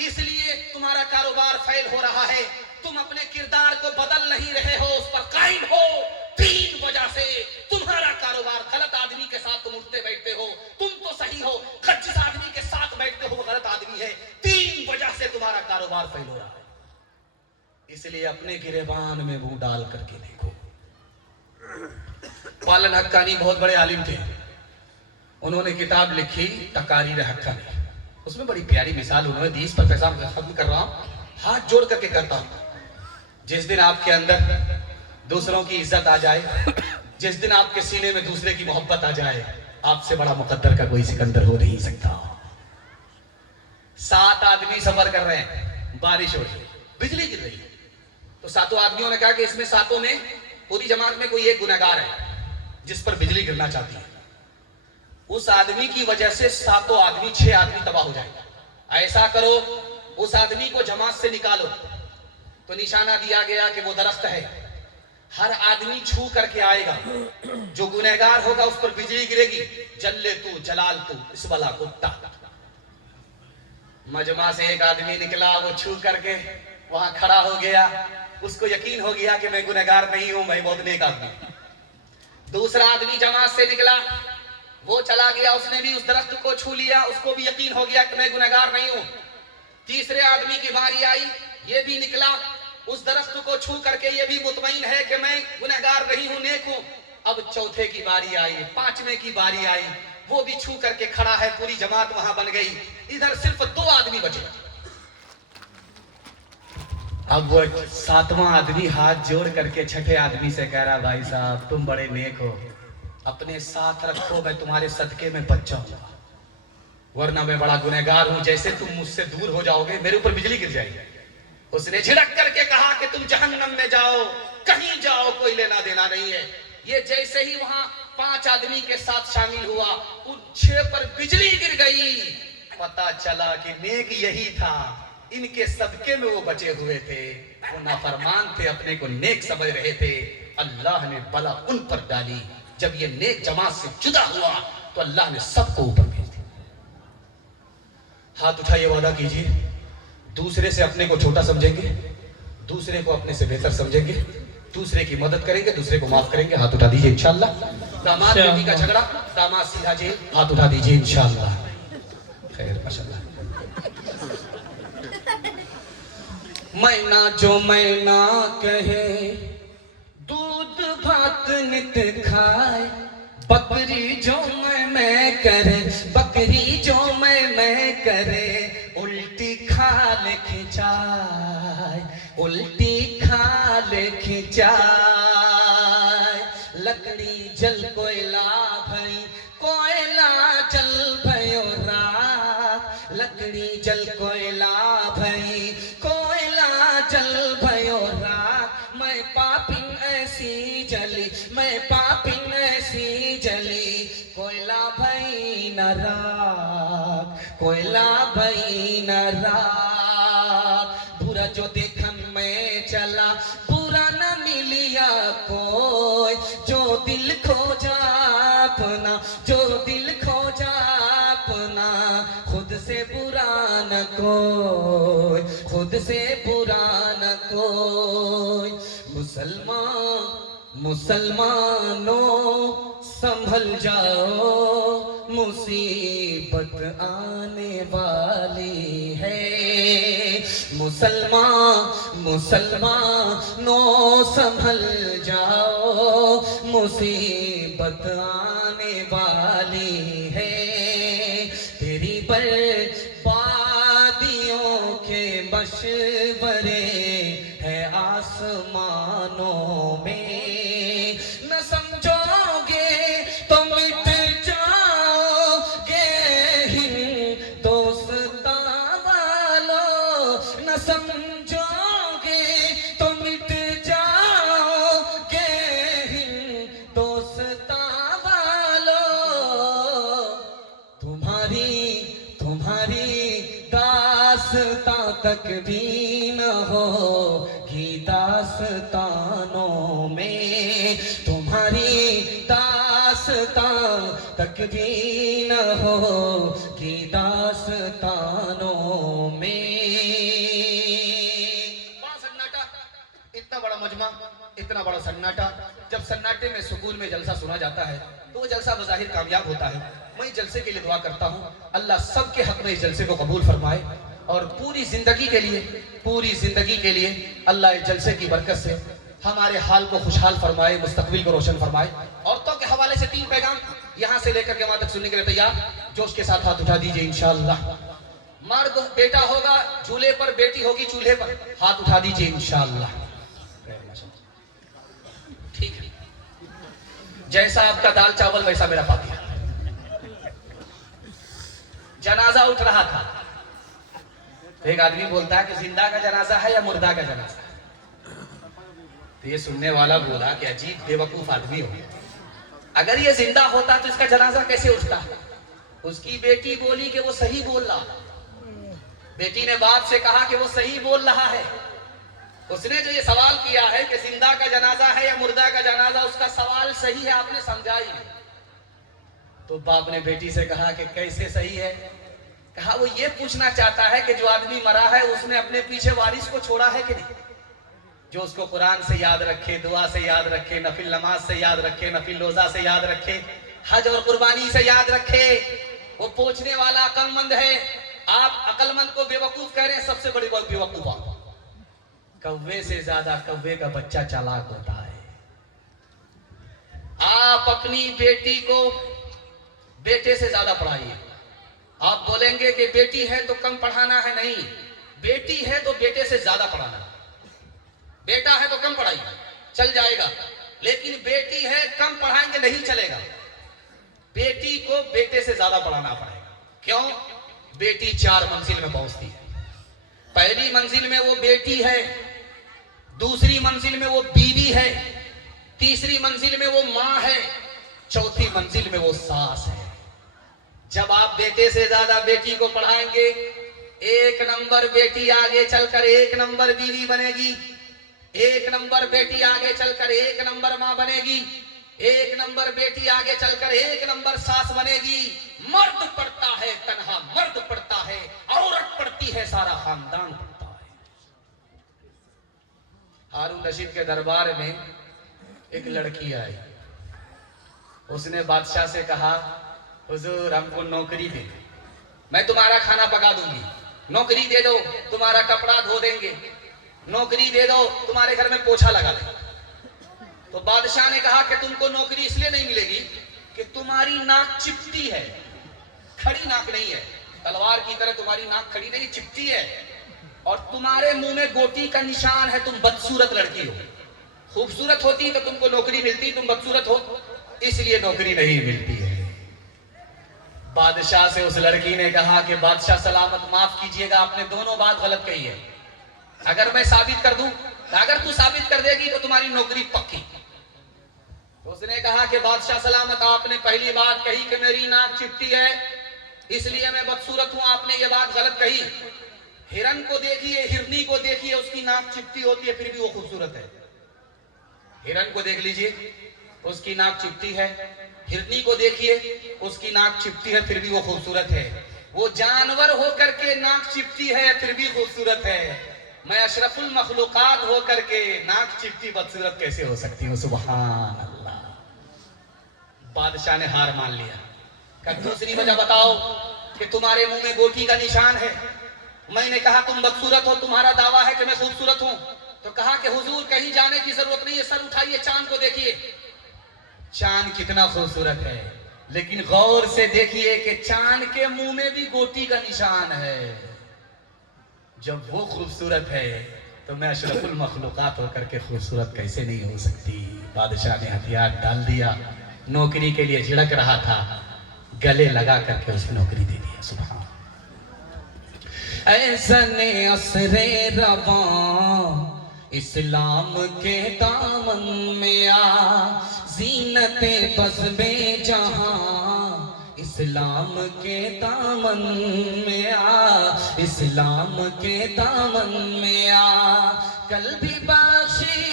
इसलिए तुम्हारा कारोबार फेल हो रहा है। तुम अपने किरदार को बदल नहीं रहे हो, उस पर कायम हो। 3 वजह से तुम्हारा कारोबार, गलत आदमी के साथ तुम उठते बैठते हो, तुम तो सही हो, जिस आदमी के साथ बैठते हो वो गलत आदमी है। 3 वजह से तुम्हारा कारोबार फेल हो रहा है। इसलिए अपने गिरेबान में मुंह डाल करके देखो। पालन हक्कानी बहुत बड़े आलिम थे, उन्होंने किताब लिखी तकारीर हक्कानी। उसमें बड़ी प्यारी मिसाल उन्होंने दी, इस पर पैसा खत्म कर रहा हूं, हाथ जोड़ करके करता हूं। जिस दिन आपके अंदर दूसरों की इज्जत आ जाए, जिस दिन आपके सीने में दूसरे की मोहब्बत आ जाए, आपसे बड़ा मुकद्दर का कोई सिकंदर हो नहीं सकता। 7 आदमी सफर कर रहे हैं, बारिश हो रही है, बिजली गिर रही है, तो 7 आदमियों ने कहा कि इसमें 7 में पूरी जमात में कोई एक गुनहगार है जिस पर बिजली गिरना चाहती है। उस आदमी की वजह से 7 आदमी 6 आदमी तबाह हो जाएंगे। ऐसा करो, उस आदमी को जमात से निकालो। तो निशाना दिया गया कि वो दरख्त है, हर आदमी छू करके आएगा, जो गुनहगार होगा उस पर बिजली गिरेगी, जल्ले तू जलाल तू इस वाला कुत्ता। मजमा से एक आदमी निकला, वो छू करके वहां खड़ा हो गया, उसको यकीन हो गया कि मैं गुनहगार नहीं हूं, मैं बहुत नेक आदमी। दूसरा आदमी जमात से निकला, वो चला गया, उसने भी उस दरख्त को छू लिया, उसको भी यकीन हो गया कि मैं गुनहगार नहीं हूं। तीसरे आदमी की बारी आई, ये भी निकला, उस दरख्त को छू करके ये भी मुतमईन है कि मैं गुनहगार नहीं हूं, नेक हूं। अब चौथे की बारी आई, 5वें की बारी आई, वो भी छू करके खड़ा है, पूरी जमात वहां बन गई। इधर सिर्फ 2 आदमी बचे। अब वो 7वां आदमी हाथ जोड़ करके छठे आदमी से कह रहा, भाई साहब तुम बड़े नेक हो, अपने साथ रखो, मैं तुम्हारे सदके में बच जाऊंगा, वरना मैं बड़ा गुनहगार हूं, जैसे तुम मुझसे दूर हो जाओगे मेरे ऊपर बिजली गिर जाएगी। उसने झिड़क करके कहा कि तुम जहन्नम में जाओ, कहीं जाओ, कोई लेना देना नहीं है। ये जैसे ही वहां 5 आदमी के साथ शामिल हुआ, उन 6 पर बिजली गिर गई। पता चला कि नेक यही था, इनके सदके में वो बचे हुए थे, वो नाफरमान थे, अपने को नेक समझ रहे थे। अल्लाह ने बला उन पर डाली। जब ये नेक जमात से जुदा हुआ तो अल्लाह ने सबको ऊपर भेज दिया। हाथ उठाइए, वादा कीजिए, दूसरे से अपने को छोटा समझेंगे, दूसरे को अपने से बेहतर समझेंगे, दूसरे की मदद करेंगे, दूसरे को माफ करेंगे। हाथ उठा दीजिए इंशाअल्लाह। दामाद बेटी का झगड़ा, दामाद सीधा जी, हाथ उठा दीजिए इंशाअल्लाह। खैर माशाअल्लाह। मैना जो मैना कहे, दूध भात नित खाए, बकरी जो मैं करे, बकरी जो मैं करे, उल्टी खा ले खिंचाए, उल्टी खा ले खिंचाए। लकड़ी जल कोयला भई, कोयला जल भयो रात, लकड़ी जल कोयला भई, कोयला जल भयो रात। मैं पापिन ऐसी जली, मैं पापिन ऐसी जली, कोयला भई न रात, कोयला भई न रात। बुरा जो देखन में चला, बुरा न मिलिया कोई, जो दिल खोजा अपना, जो दिल खोजा अपना, खुद से बुरा न कोई, खुद से बुरा न कोई। मुसलमानों संभल जाओ, मुसीबत आने वाली है। मुसलमानों संभल जाओ, मुसीबत आने वाली है। तेरी बर्बादियों के मशवरे है आसमानों में, न समझोगे तो मिट जाओगे हिंदुस्तां वालों, न समझोगे तो मिट जाओगे हिंदुस्तां वालों। दास्तां तक भी न होगी दास्तानों में, तुम्हारी दास्तां तक भी न होगी दास्तानों में। बड़ा सन्नाटा, इतना बड़ा मजमा, इतना बड़ा सन्नाटा। जब सन्नाटे में सुकून में जलसा सुना जाता है तो वो जलसा बज़ाहिर कामयाब होता है। मैं जलसे के लिए दुआ करता हूँ, अल्लाह सबके हक में इस जलसे को कबूल फरमाए और पूरी जिंदगी के लिए अल्लाह इस जलसे की बरकत से हमारे हाल को खुशहाल फरमाए, मुस्तकबिल को रोशन फरमाए। औरतों के हवाले से 3 पैगाम यहाँ से लेकर के वहां तक सुनने के लिए तैयार, जोश के साथ हाथ उठा दीजिए इंशाअल्लाह। मर्द बेटा होगा झूले पर, बेटी होगी चूल्हे पर, हाथ उठा दीजिए इंशाअल्लाह। ठीक है, जैसा आपका दाल चावल वैसा मेरा फातिहा। जनाजा उठ रहा था, एक आदमी बोलता है कि जिंदा का जनाजा है या मुर्दा का जनाजा। तो ये सुनने वाला बोला कि अजीब बेवकूफ आदमी हो, अगर ये जिंदा होता तो इसका जनाजा कैसे उठता। उसकी बेटी बोली कि वो सही बोल रहा। बेटी ने बाप से कहा कि वो सही बोल रहा है। उसने जो ये सवाल किया है कि जिंदा का जनाजा है या मुर्दा का जनाजा, उसका सवाल सही है, आपने समझा ही नहीं। तो बाप ने बेटी से कहा कि कैसे सही है। कहा वो ये पूछना चाहता है कि जो आदमी मरा है उसने अपने पीछे वारिस को छोड़ा है कि नहीं, जो उसको कुरान से याद रखे, दुआ से याद रखे, नफिल नमाज से याद रखे, नफिल रोजा से याद रखे, हज और कुर्बानी से याद रखे। वो पूछने वाला अक्लमंद है। आप अक्लमंद को बेवकूफ कह रहे हैं, सबसे बड़ी बात बेवकूफ आप। कौवे से ज्यादा कौवे का बच्चा चालाक होता है। आप अपनी बेटी को बेटे से ज्यादा पढ़ाइए। आप बोलेंगे कि बेटी है तो कम पढ़ाना है, नहीं, बेटी है तो बेटे से ज्यादा पढ़ाना। बेटा है तो कम पढ़ाइए, चल जाएगा, लेकिन बेटी है कम पढ़ाएंगे नहीं चलेगा। बेटी को बेटे से ज्यादा पढ़ाना पड़ेगा। क्यों? बेटी 4 मंजिल में पहुंचती है। पहली मंजिल में वो बेटी है, दूसरी मंजिल में वो बीवी है, तीसरी मंजिल में वो माँ है, चौथी मंजिल में वो सास है। जब आप बेटे से ज्यादा बेटी को पढ़ाएंगे, 1 नंबर बेटी आगे चलकर 1 नंबर बीवी बनेगी, 1 नंबर बेटी आगे चलकर 1 नंबर माँ बनेगी, 1 नंबर बेटी आगे चलकर 1 नंबर सास बनेगी। मर्द पढ़ता है तन्हा मर्द पढ़ता है, औरत पढ़ती है सारा खानदान पढ़ता है। हारून रशीद के दरबार में एक लड़की आई। उसने बादशाह से कहा, हुजूर हमको नौकरी दे, मैं तुम्हारा खाना पका दूंगी। नौकरी दे दो, तुम्हारा कपड़ा धो देंगे। नौकरी दे दो, तुम्हारे घर में पोछा लगा देंगे। तो बादशाह ने कहा कि तुमको नौकरी इसलिए नहीं मिलेगी कि तुम्हारी नाक चिपटी है, खड़ी नाक नहीं है। तलवार की तरह तुम्हारी नाक खड़ी नहीं, चिपटी है, और तुम्हारे मुंह में गोटी का निशान है। तुम बदसूरत लड़की हो। खूबसूरत होती तो तुमको नौकरी मिलती, तुम बदसूरत हो इसलिए नौकरी नहीं मिलती है। बादशाह से उस लड़की ने कहा कि बादशाह सलामत, माफ कीजिएगा, आपने दोनों बात गलत कही है। अगर मैं साबित कर दूं, अगर तू साबित कर देगी तो तुम्हारी नौकरी पक्की। तो उसने कहा कि बादशाह सलामत, आपने पहली बात कही कि मेरी नाक चिपटी है इसलिए मैं बदसूरत हूं, आपने ये बात गलत कही। हिरन को देखिए, हिरनी को देखिए, उसकी नाक चिपटी होती है फिर भी वो खूबसूरत है। हिरन को देख लीजिए, उसकी नाक चिपटी है। हिरनी को देखिए, उसकी नाक चिपटी है फिर भी वो खूबसूरत है। वो जानवर होकर के नाक चिपटी है फिर भी खूबसूरत है। मैं अशरफुल मखलूकात होकर के नाक चिपटी बदसूरत कैसे हो सकती हूँ? सुभान अल्लाह। बादशाह ने हार मान लिया। कहा दूसरी वजह बताओ कि तुम्हारे मुंह में गोटी का निशान है। मैंने कहा तुम बदसूरत हो, तुम्हारा दावा है कि मैं खूबसूरत हूं। तो कहा कि हुजूर कहीं जाने की जरूरत नहीं है, सर उठाइए, चांद को देखिए। चांद कितना खूबसूरत है, लेकिन गौर से देखिए कि चांद के मुंह में भी गोटी का निशान है। जब वो खूबसूरत है तो मैं अशरफुल मखलूकात होकर के खूबसूरत कैसे नहीं हो सकती? बादशाह ने हथियार डाल दिया। नौकरी के लिए झिड़क रहा था, गले लगा करके उसे नौकरी दे दिया। सुभान ऐसने असरे रवा इस्लाम के दामन में आ, जीनते बज़्मे जहां इस इस्लाम के दामन में आ, इस्लाम के दामन में आ, कल भी बख्शी,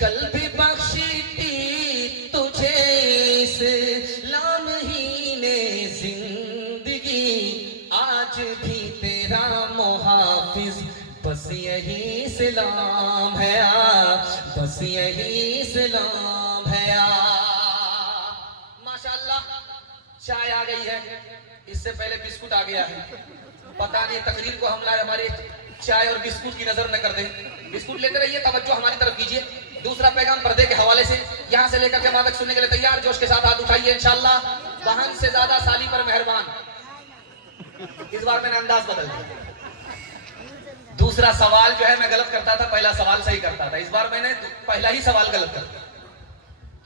कल भी बख्शी थी तुझे इस्लाम ही ने जिंदगी, आज भी तेरा मुहाफिज बस यही इस्लाम है आ, बस यही इस्लाम है आ। माशाअल्लाह चाय आ गई है, इससे पहले बिस्कुट आ गया है। पता नहीं तकरीर को हमला हमारे चाय और बिस्कुट की नजर न कर दे। बिस्कुट लेते रहिए, तवज्जो हमारी तरफ कीजिए। दूसरा पैगाम पर्दे के हवाले से यहाँ से लेकर के वहां तक सुनने के लिए तैयार, जोश के साथ हाथ उठाइए इंशाअल्लाह। बहन से ज्यादा साली पर मेहरबान। इस बार मैंने अंदाज बदल दिया। दूसरा सवाल जो है मैं गलत करता था, पहला सवाल सही करता था। इस बार मैंने पहला ही सवाल गलत कर दिया।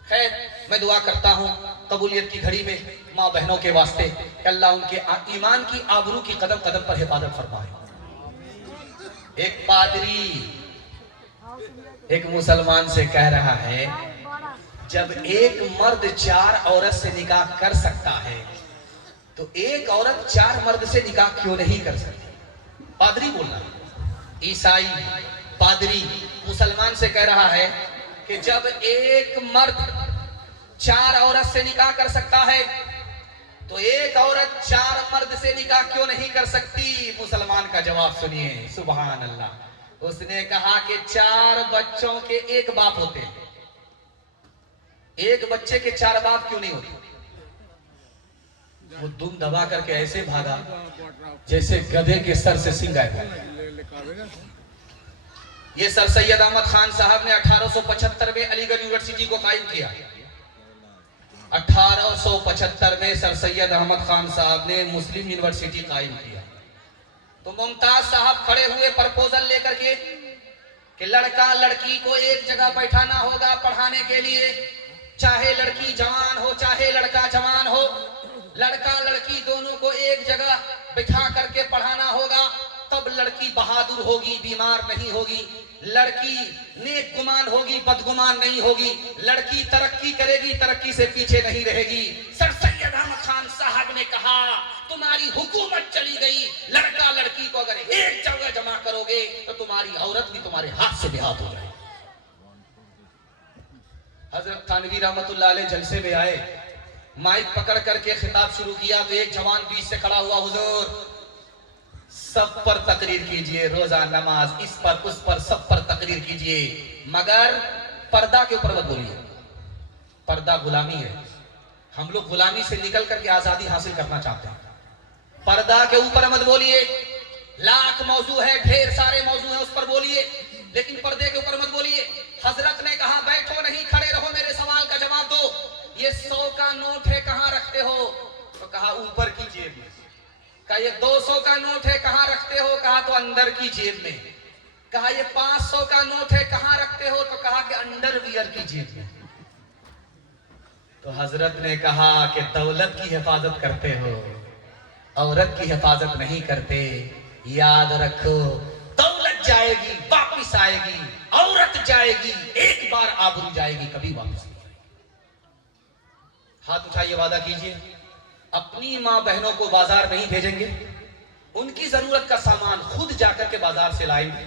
खैर, मैं दुआ करता हूँ कबूलियत की घड़ी में माँ बहनों के वास्ते अल्लाह उनके ईमान की आबरू की कदम कदम पर हिफाजत फरमाए। एक पादरी एक मुसलमान से कह रहा है, जब एक मर्द 4 औरत से निकाह कर सकता है तो एक औरत 4 मर्द से निकाह क्यों नहीं कर सकती? पादरी बोल रहा है। ईसाई पादरी मुसलमान से कह रहा है कि जब एक मर्द 4 औरत से निकाह कर सकता है तो एक औरत 4 मर्द से निकाह क्यों नहीं कर सकती? मुसलमान का जवाब सुनिए, सुभान अल्लाह। उसने कहा कि 4 बच्चों के एक बाप होते हैं, एक बच्चे के 4 बाप क्यों नहीं होते? वो दुम दबा करके ऐसे भागा जैसे गधे के सर से सींग आया। ये सर सैयद अहमद खान साहब ने 1875 में अलीगढ़ यूनिवर्सिटी को कायम किया। 1875 में सर सैयद अहमद खान साहब ने मुस्लिम यूनिवर्सिटी कायम किया। तो मुमताज साहब खड़े हुए प्रपोजल लेकर के कि लड़का लड़की को एक जगह बैठाना होगा पढ़ाने के लिए, चाहे लड़की जवान हो चाहे लड़का जवान हो, लड़का लड़की दोनों को एक जगह बिठा करके पढ़ाना होगा। तब लड़की बहादुर होगी, बीमार नहीं होगी, लड़की नेक गुमान होगी, बदगुमान नहीं होगी, लड़की तरक्की करेगी, तरक्की से पीछे नहीं रहेगी। सर सैयद अहमद खान साहब ने कहा, तुम्हारी हुकूमत चली गई, लड़का लड़की को अगर एक जगह जमा करोगे तो तुम्हारी औरत भी तुम्हारे हाथ से बेहाथ हो जाएगी। हजरत थानवी रहमतुल्लाह अलैह जलसे में आए, माइक पकड़ करके खिताब शुरू किया तो एक जवान बीच से खड़ा हुआ, हुजूर सब पर तकरीर कीजिए, रोजा नमाज इस पर उस पर सब पर तकरीर कीजिए, मगर पर्दा के ऊपर मत बोलिए, पर्दा गुलामी है। हम लोग गुलामी से निकल करके आजादी हासिल करना चाहते हैं। पर्दा के ऊपर मत बोलिए, लाख मौजू है, ढेर सारे मौजू है, उस पर बोलिए, लेकिन पर्दे के ऊपर मत बोलिए। हजरत ने कहा, बैठो नहीं खड़े रहो, मेरे सवाल का जवाब दो। ये 100 का नोट है, कहाँ रखते हो? तो कहा ऊपर की जेब में। कहा ये 200 का नोट है, कहाँ रखते हो? कहा तो अंदर की जेब में। कहा ये 500 का नोट है, कहाँ रखते हो? तो कहा कि अंडरवियर की जेब में। तो हजरत ने कहा कि दौलत की हिफाजत करते हो, औरत की हिफाजत नहीं करते। याद रखो, दौलत जाएगी वापिस आएगी, औरत जाएगी एक बार आबरू जाएगी, कभी वापस नहीं। हाथ उठाइए, वादा कीजिए, अपनी माँ बहनों को बाजार नहीं भेजेंगे, उनकी जरूरत का सामान खुद जाकर के बाजार से लाएंगे।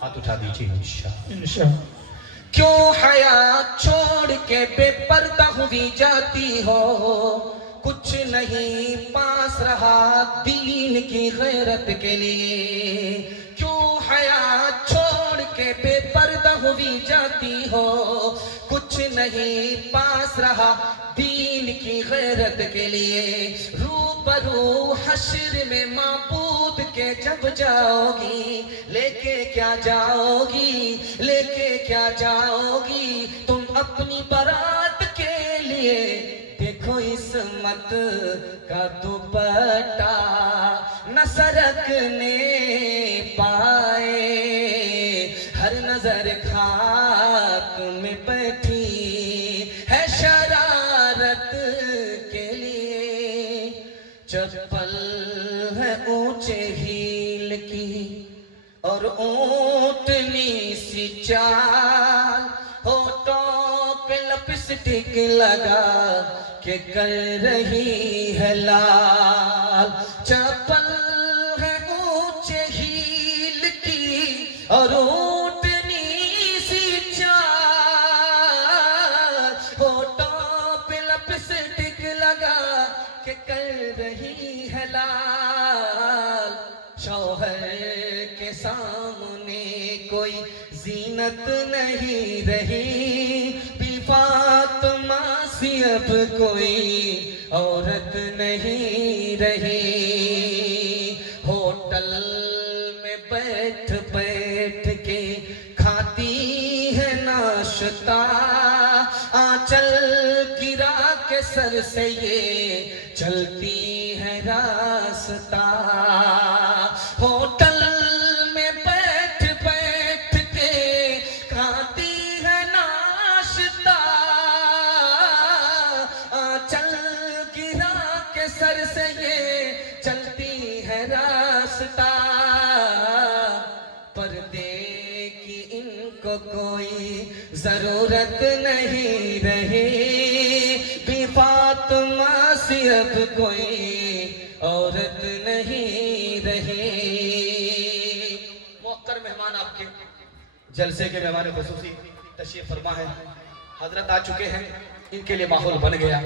हाथ उठा दीजिए इंशाअल्लाह। क्यों हया छोड़ के बेपर्दा हुई जाती हो, कुछ नहीं पास रहा दीन की गैरत के लिए। क्यों हया छोड़ के बेपर्दा हुई जाती हो, कुछ नहीं पास रहा दीन की गैरत के लिए। रूबरू हश्र में माबूद के जब जाओगी, लेके क्या जाओगी, लेके क्या जाओगी तुम अपनी बारात के लिए। देखो इस्मत का दुपट्टा न सरकने पाए, हर नजर खाक में बैठी है शरारत के लिए। चप्पल है ऊंचे हील की और ऊंटनी सी चाल, होठों पे लिपस्टिक लगा के कर रही है लाल। चप्पल है ऊंचे हील की और ऊंटनी सी चाल, होठों पे लिपस्टिक लगा के कर रही है लाल। शौहर के सामने कोई जीनत नहीं रही, भी फातिमा सी अब कोई औरत नहीं रही। होटल में बैठ बैठ के खाती है नाश्ता, आंचल गिरा के सर से ये चलती है रास्ता। होटल में बैठ बैठ के खाती है नाश्ता, आंचल गिरा के सर से ये चलती है रास्ता। पर्दे की इनको कोई जरूरत नहीं रही, भी फातिमा सी अब कोई औरत नहीं रही। मोहतर मेहमान आपके जलसे के मेहमान खुसूसी तशरीफ फरमा है, हजरत आ चुके हैं, इनके लिए माहौल बन गया।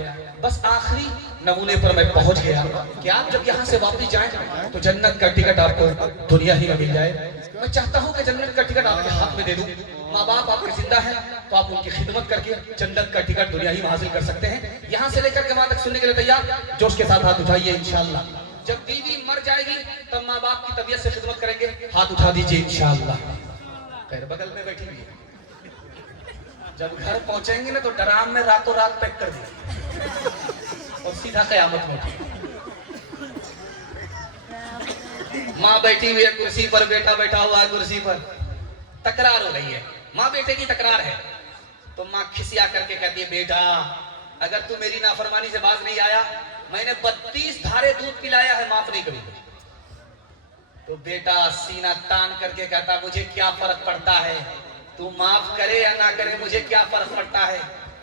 बस आखिरी नमूने पर मैं पहुंच गया कि आप जब यहाँ से वापस जाएं तो जन्नत का टिकट आपको दुनिया ही में मिल जाए। मैं चाहता हूँ कि जन्नत का टिकट आपके हाथ में दे दूं। माँ बाप आपके जिंदा है तो आप उनकी खिदमत करके जन्नत का टिकट दुनिया ही में हासिल कर सकते हैं। यहाँ से लेकर के वहां तक सुनने के लिए तैयार? जोश के साथ हाथ उठाइए इंशाअल्लाह। जब बीवी मर जाएगी तब माँ बाप की तबीयत से खिदमत करेंगे, हाथ उठा दीजिए इंशाअल्लाह। खैर बगल में बैठी हुई है, जब घर पहुंचेंगे ना तो डराम में रातों रात पैक कर दिया और सीधा कयामत में उठी। माँ बैठी हुई है कुर्सी पर, बेटा बैठा हुआ है कुर्सी पर, तकरार हो रही है, माँ बेटे की तकरार है। तो माँ खिसिया करके कहती है, बेटा अगर तू मेरी नाफरमानी से बाज नहीं आया, मैंने 32 धारे दूध पिलाया है, माफ नहीं करूंगा। तो बेटा सीना तान करके कहता, मुझे क्या फर्क पड़ता है, तू माफ करे या ना करे, मुझे क्या फर्क पड़ता है,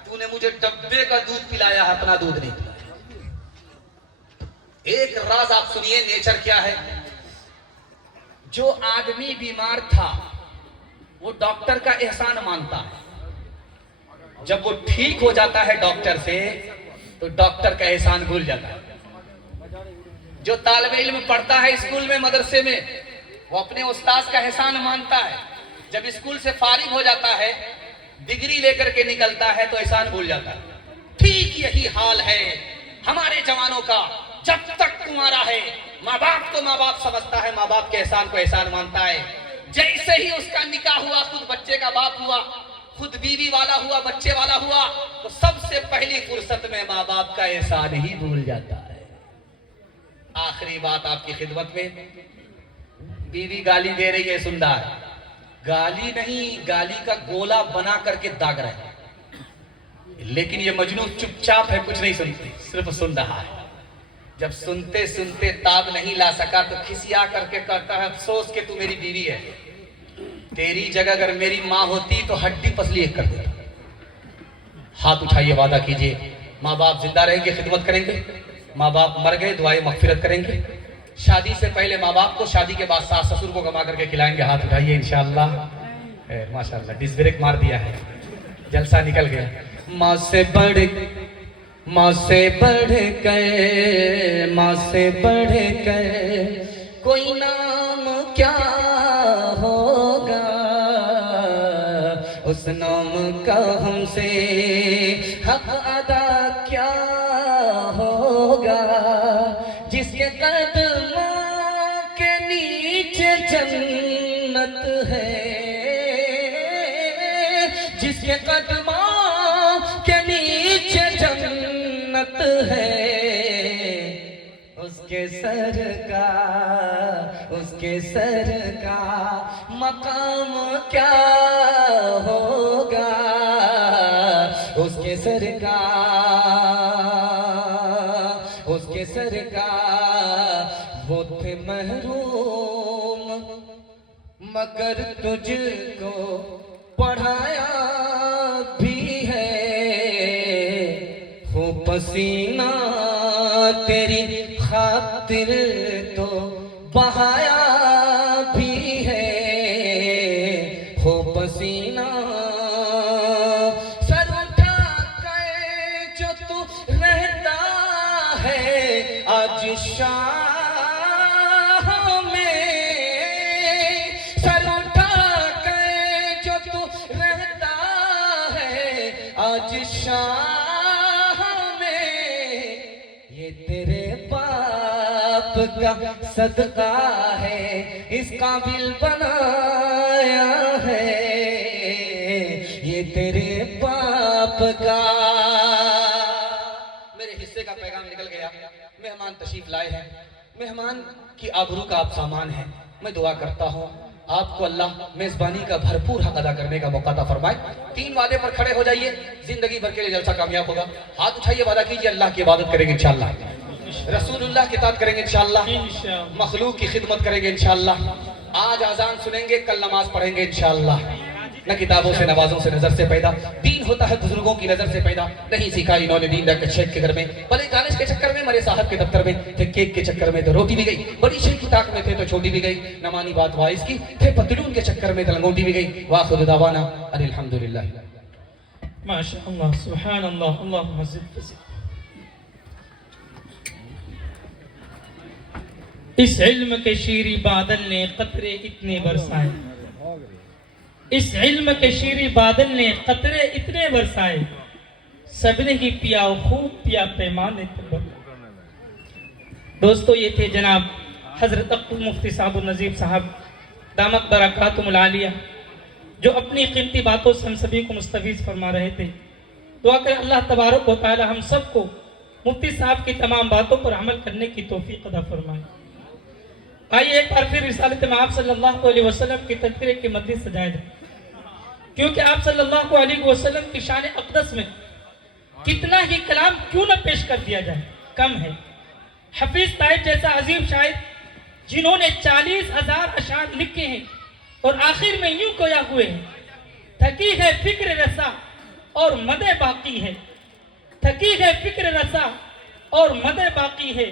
तूने मुझे डब्बे का दूध पिलाया है, अपना दूध नहीं पिलाया। एक राज आप सुनिए, नेचर क्या है। जो आदमी बीमार था वो डॉक्टर का एहसान मानता है, जब वो ठीक हो जाता है डॉक्टर से तो डॉक्टर का एहसान भूल जाता है। जो तालिबे इल्म पढ़ता है स्कूल में मदरसे में, वो अपने उस्ताद का एहसान मानता है, जब स्कूल से फारिग हो जाता है डिग्री लेकर के निकलता है तो एहसान भूल जाता है। ठीक यही हाल है हमारे जवानों का। जब तक कुंवारा है माँ बाप को माँ बाप समझता है, माँ बाप के एहसान को एहसान मानता है। जैसे ही उसका निकाह हुआ, खुद बच्चे का बाप हुआ, खुद बीवी वाला हुआ, बच्चे वाला हुआ, तो सबसे पहली फुर्सत में माँ बाप का एहसान ही भूल जाता है। आखिरी बात आपकी खिदमत में, बीवी गाली दे रही है, सुनदार गाली नहीं, गाली का गोला बना करके दाग रहा है, लेकिन ये मजनू चुपचाप है, कुछ नहीं सुनती, सिर्फ सुन रहा है। जब सुनते सुनते ताब नहीं ला सका तो खिसिया करके कहता है, अफसोस कि तू मेरी बीवी है, तेरी जगह अगर मेरी माँ होती तो हड्डी पसली एक कर देता। हाथ उठाइए, वादा कीजिए, माँ बाप जिंदा रहेंगे, खिदमत करेंगे, माँ बाप मर गए दुआएं मगफिरत करेंगे। शादी से पहले माँ बाप को, शादी के बाद सास ससुर को कमा करके खिलाएंगे। हाथ उठाइए इंशाअल्लाह। माशाअल्लाह डिस ब्रेक मार दिया है, जलसा निकल गया। माँ से बढ़ कर, माँ से बढ़ कर कोई नाम क्या होगा, उस नाम का हमसे हक अदा क्या होगा। जिसके कदमों के नीचे जन्नत है, जिसके कदमों के नीचे जन्नत है, उसके सर का मकाम क्या होगा, उसके सर का वो थे महरूम, मगर तुझको पढ़ाया भी है, पसीना तेरी खातिर तो बहाया भी है, हो पसीना सर उठा कर जो तू रहता है आज शाह में, सर उठा कर जो तू रहता है आज शाह में, ये तेरे बाप का सदका है इस काबिल बनाया है, ये तेरे बाप का। मेरे हिस्से का पैगाम निकल गया। मेहमान तशरीफ लाए हैं, मेहमान की आबरू का आप सामान है। मैं दुआ करता हूँ आपको अल्लाह मेजबानी का भरपूर हक अदा करने का मौका अता फरमाए। 3 वादे पर खड़े हो जाइए, जिंदगी भर के लिए जलसा कामयाब होगा। हाथ उठाइए, वादा कीजिए अल्लाह की इबादत करेंगे इंशाअल्लाह, रसूलुल्लाह की इताअत करेंगे इंशाअल्लाह, मखलूक की खिदमत करेंगे इंशाअल्लाह, आज अजान सुनेंगे, कल नमाज पढ़ेंगे इंशाअल्लाह। न किताबों से नवाजों से नजर से पैदा, दीन होता है बुजुर्गों की नजर से पैदा। नहीं सीखा इन्होंने दीन रख शेख के घर में, भले कॉलेज के चक्कर में, मरे साहब के दफ्तर में थे, केक के चक्कर में तो रोटी भी गई, बड़ी शेख की ताक में थे तो छोटी भी गई, न मानी बात वाइस की, थे पतलून के चक्कर में तो लंगोटी भी गई। वाखिर दावाना अल्हम्दुलिल्लाह। माशाअल्लाह, सुभान अल्लाह, अल्लाहुम्मा ज़िद। इस इल्म के शीरी बादल ने कतरे इतने बरसाए, इस इल्म के शीरी बादल ने कतरे इतने बरसाए, सबने ही पिया खूब पिया पैमाने पर। दोस्तों, ये थे जनाब हजरत अब्दुल मुफ्ती साहब नजीब साहब दामत बरकातुहुल आलिया, जो अपनी कीमती बातों से हम सभी को मुस्तफीज फरमा रहे थे। दुआ करें अल्लाह तबारक व तआला हम सबको मुफ्ती साहब की तमाम बातों पर अमल करने की तौफीक अता फरमाए। आइए एक बार फिर रिसालत में सल्लल्लाहु अलैहि वसल्लम की तज़किरे की मजलिस सजाए जाए, क्योंकि आप सल्लल्लाहु अलैहि वसल्लम की शान अक़दस में कितना ही कलाम क्यों न पेश कर दिया जाए, कम है। हफीज ताइब जैसा अजीम शायर जिन्होंने 40,000 अशार लिखे हैं और आखिर में यूं कोया हुए हैं, थकी है फिक्र रसा और मदे बाकी है, थकी है फिक्र रसा और मदे बाकी है,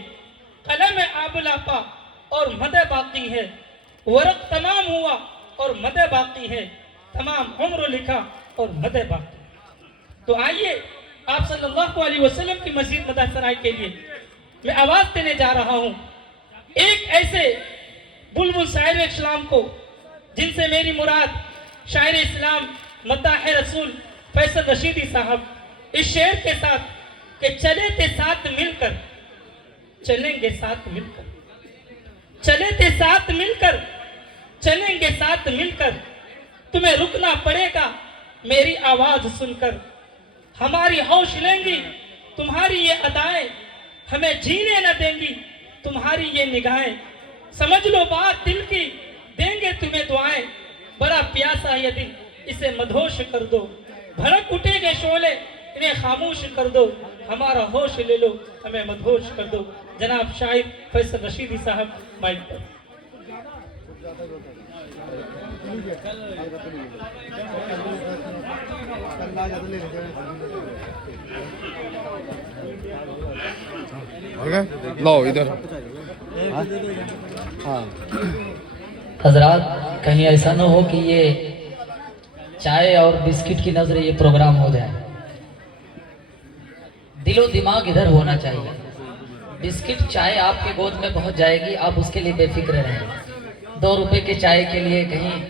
कलम आबुलापा और मदे बाकी है, वरक तमाम हुआ और मदे बाकी है, तमाम उम्र लिखा और मदे बाकी। तो आइए आप सल्लल्लाहु अलैहि वसल्लम की मजीद मदह सराय के लिए मैं आवाज देने जा रहा हूं एक ऐसे बुलबुल शायर इस्लाम को जिनसे मेरी मुराद शायर इस्लाम मद्दाह रसूल फैसल रशीदी साहब इस शेर के साथ कि चले थे साथ मिलकर, चलेंगे साथ मिलकर, चले थे साथ मिलकर, चलेंगे साथ मिलकर, तुम्हें रुकना पड़ेगा मेरी आवाज सुनकर, हमारी होश लेंगी तुम्हारी ये अदाएं, हमें जीने न देंगी तुम्हारी ये निगाहें, समझ लो बात दिल की देंगे तुम्हें दुआएं, बड़ा प्यासा ये दिल इसे मदहोश कर दो, भड़क उठेंगे शोले इन्हें खामोश कर दो, हमारा होश ले लो हमें मदहोश कर दो। जनाब शाहिद फैसल रशीदी साहब माइक पर। लो इधर। हाँ हजरात, कहीं ऐसा न हो कि ये चाय और बिस्किट की नजर ये प्रोग्राम हो जाए। दिलो दिमाग इधर होना चाहिए। बिस्किट चाय आपके गोद में पहुंच जाएगी, आप उसके लिए बेफिक्र रहें। 2 रुपए के चाय के लिए कहीं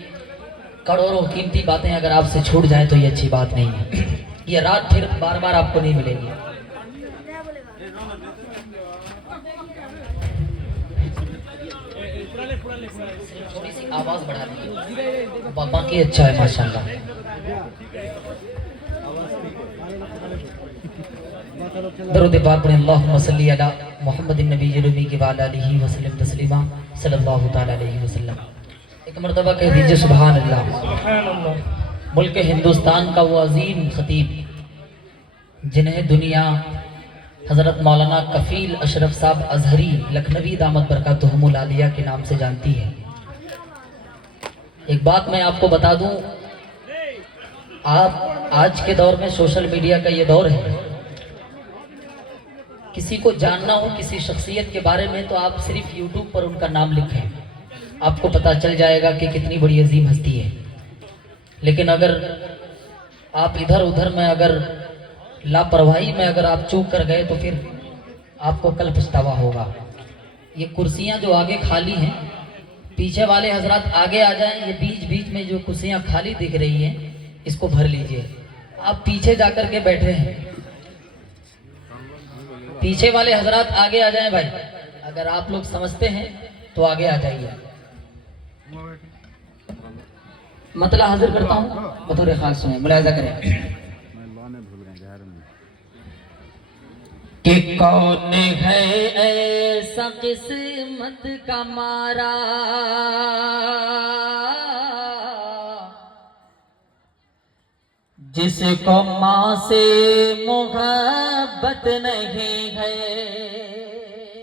करोड़ों कीमती बातें अगर आपसे छूट जाए तो ये अच्छी बात नहीं है। ये रात फिर बार बार आपको नहीं मिलेगी। थोड़ी सी आवाज बढ़ा दीजिए, बाकी अच्छा है माशाल्लाह। दरूद पाक पढ़ें, अल्लाहुम्मा सल्ली अला मुहम्मदिन नबीय्यिल उम्मी व अला आलिहि वसल्लम तस्लीमा सल्लल्लाहु तआला अलैहि वसल्लम। एक मर्तबा कह दीजिए सुभान अल्लाह। सुभान अल्लाह। मुल्क हिंदुस्तान का वो अजीम खतीब जिन्हें दुनिया हजरत मौलाना कफील अशरफ साहब अजहरी लखनवी दामत बरकातुहुमुल आलिया के नाम से जानती है। एक बात मैं आपको बता दूं, आप आज के दौर में सोशल मीडिया का ये दौर है, किसी को जानना हो किसी शख्सियत के बारे में तो आप सिर्फ यूट्यूब पर उनका नाम लिखें, आपको पता चल जाएगा कि कितनी बड़ी अजीम हस्ती है। लेकिन अगर आप इधर उधर में अगर लापरवाही में अगर आप चूक कर गए तो फिर आपको कल पछतावा होगा। ये कुर्सियां जो आगे खाली हैं, पीछे वाले हजरात आगे आ जाएं। ये बीच बीच में जो कुर्सियां खाली दिख रही हैं इसको भर लीजिए। आप पीछे जाकर के बैठे हैं, पीछे वाले हजरात आगे आ जाएं भाई। अगर आप लोग समझते हैं तो आगे आ जाइए। मतलब हाजिर करता हूँ, बतौर खास सुने, मुलाहिजा करें कि कौन है ऐसा किस्मत का मारा जिसको माँ से मोहब्बत नहीं है।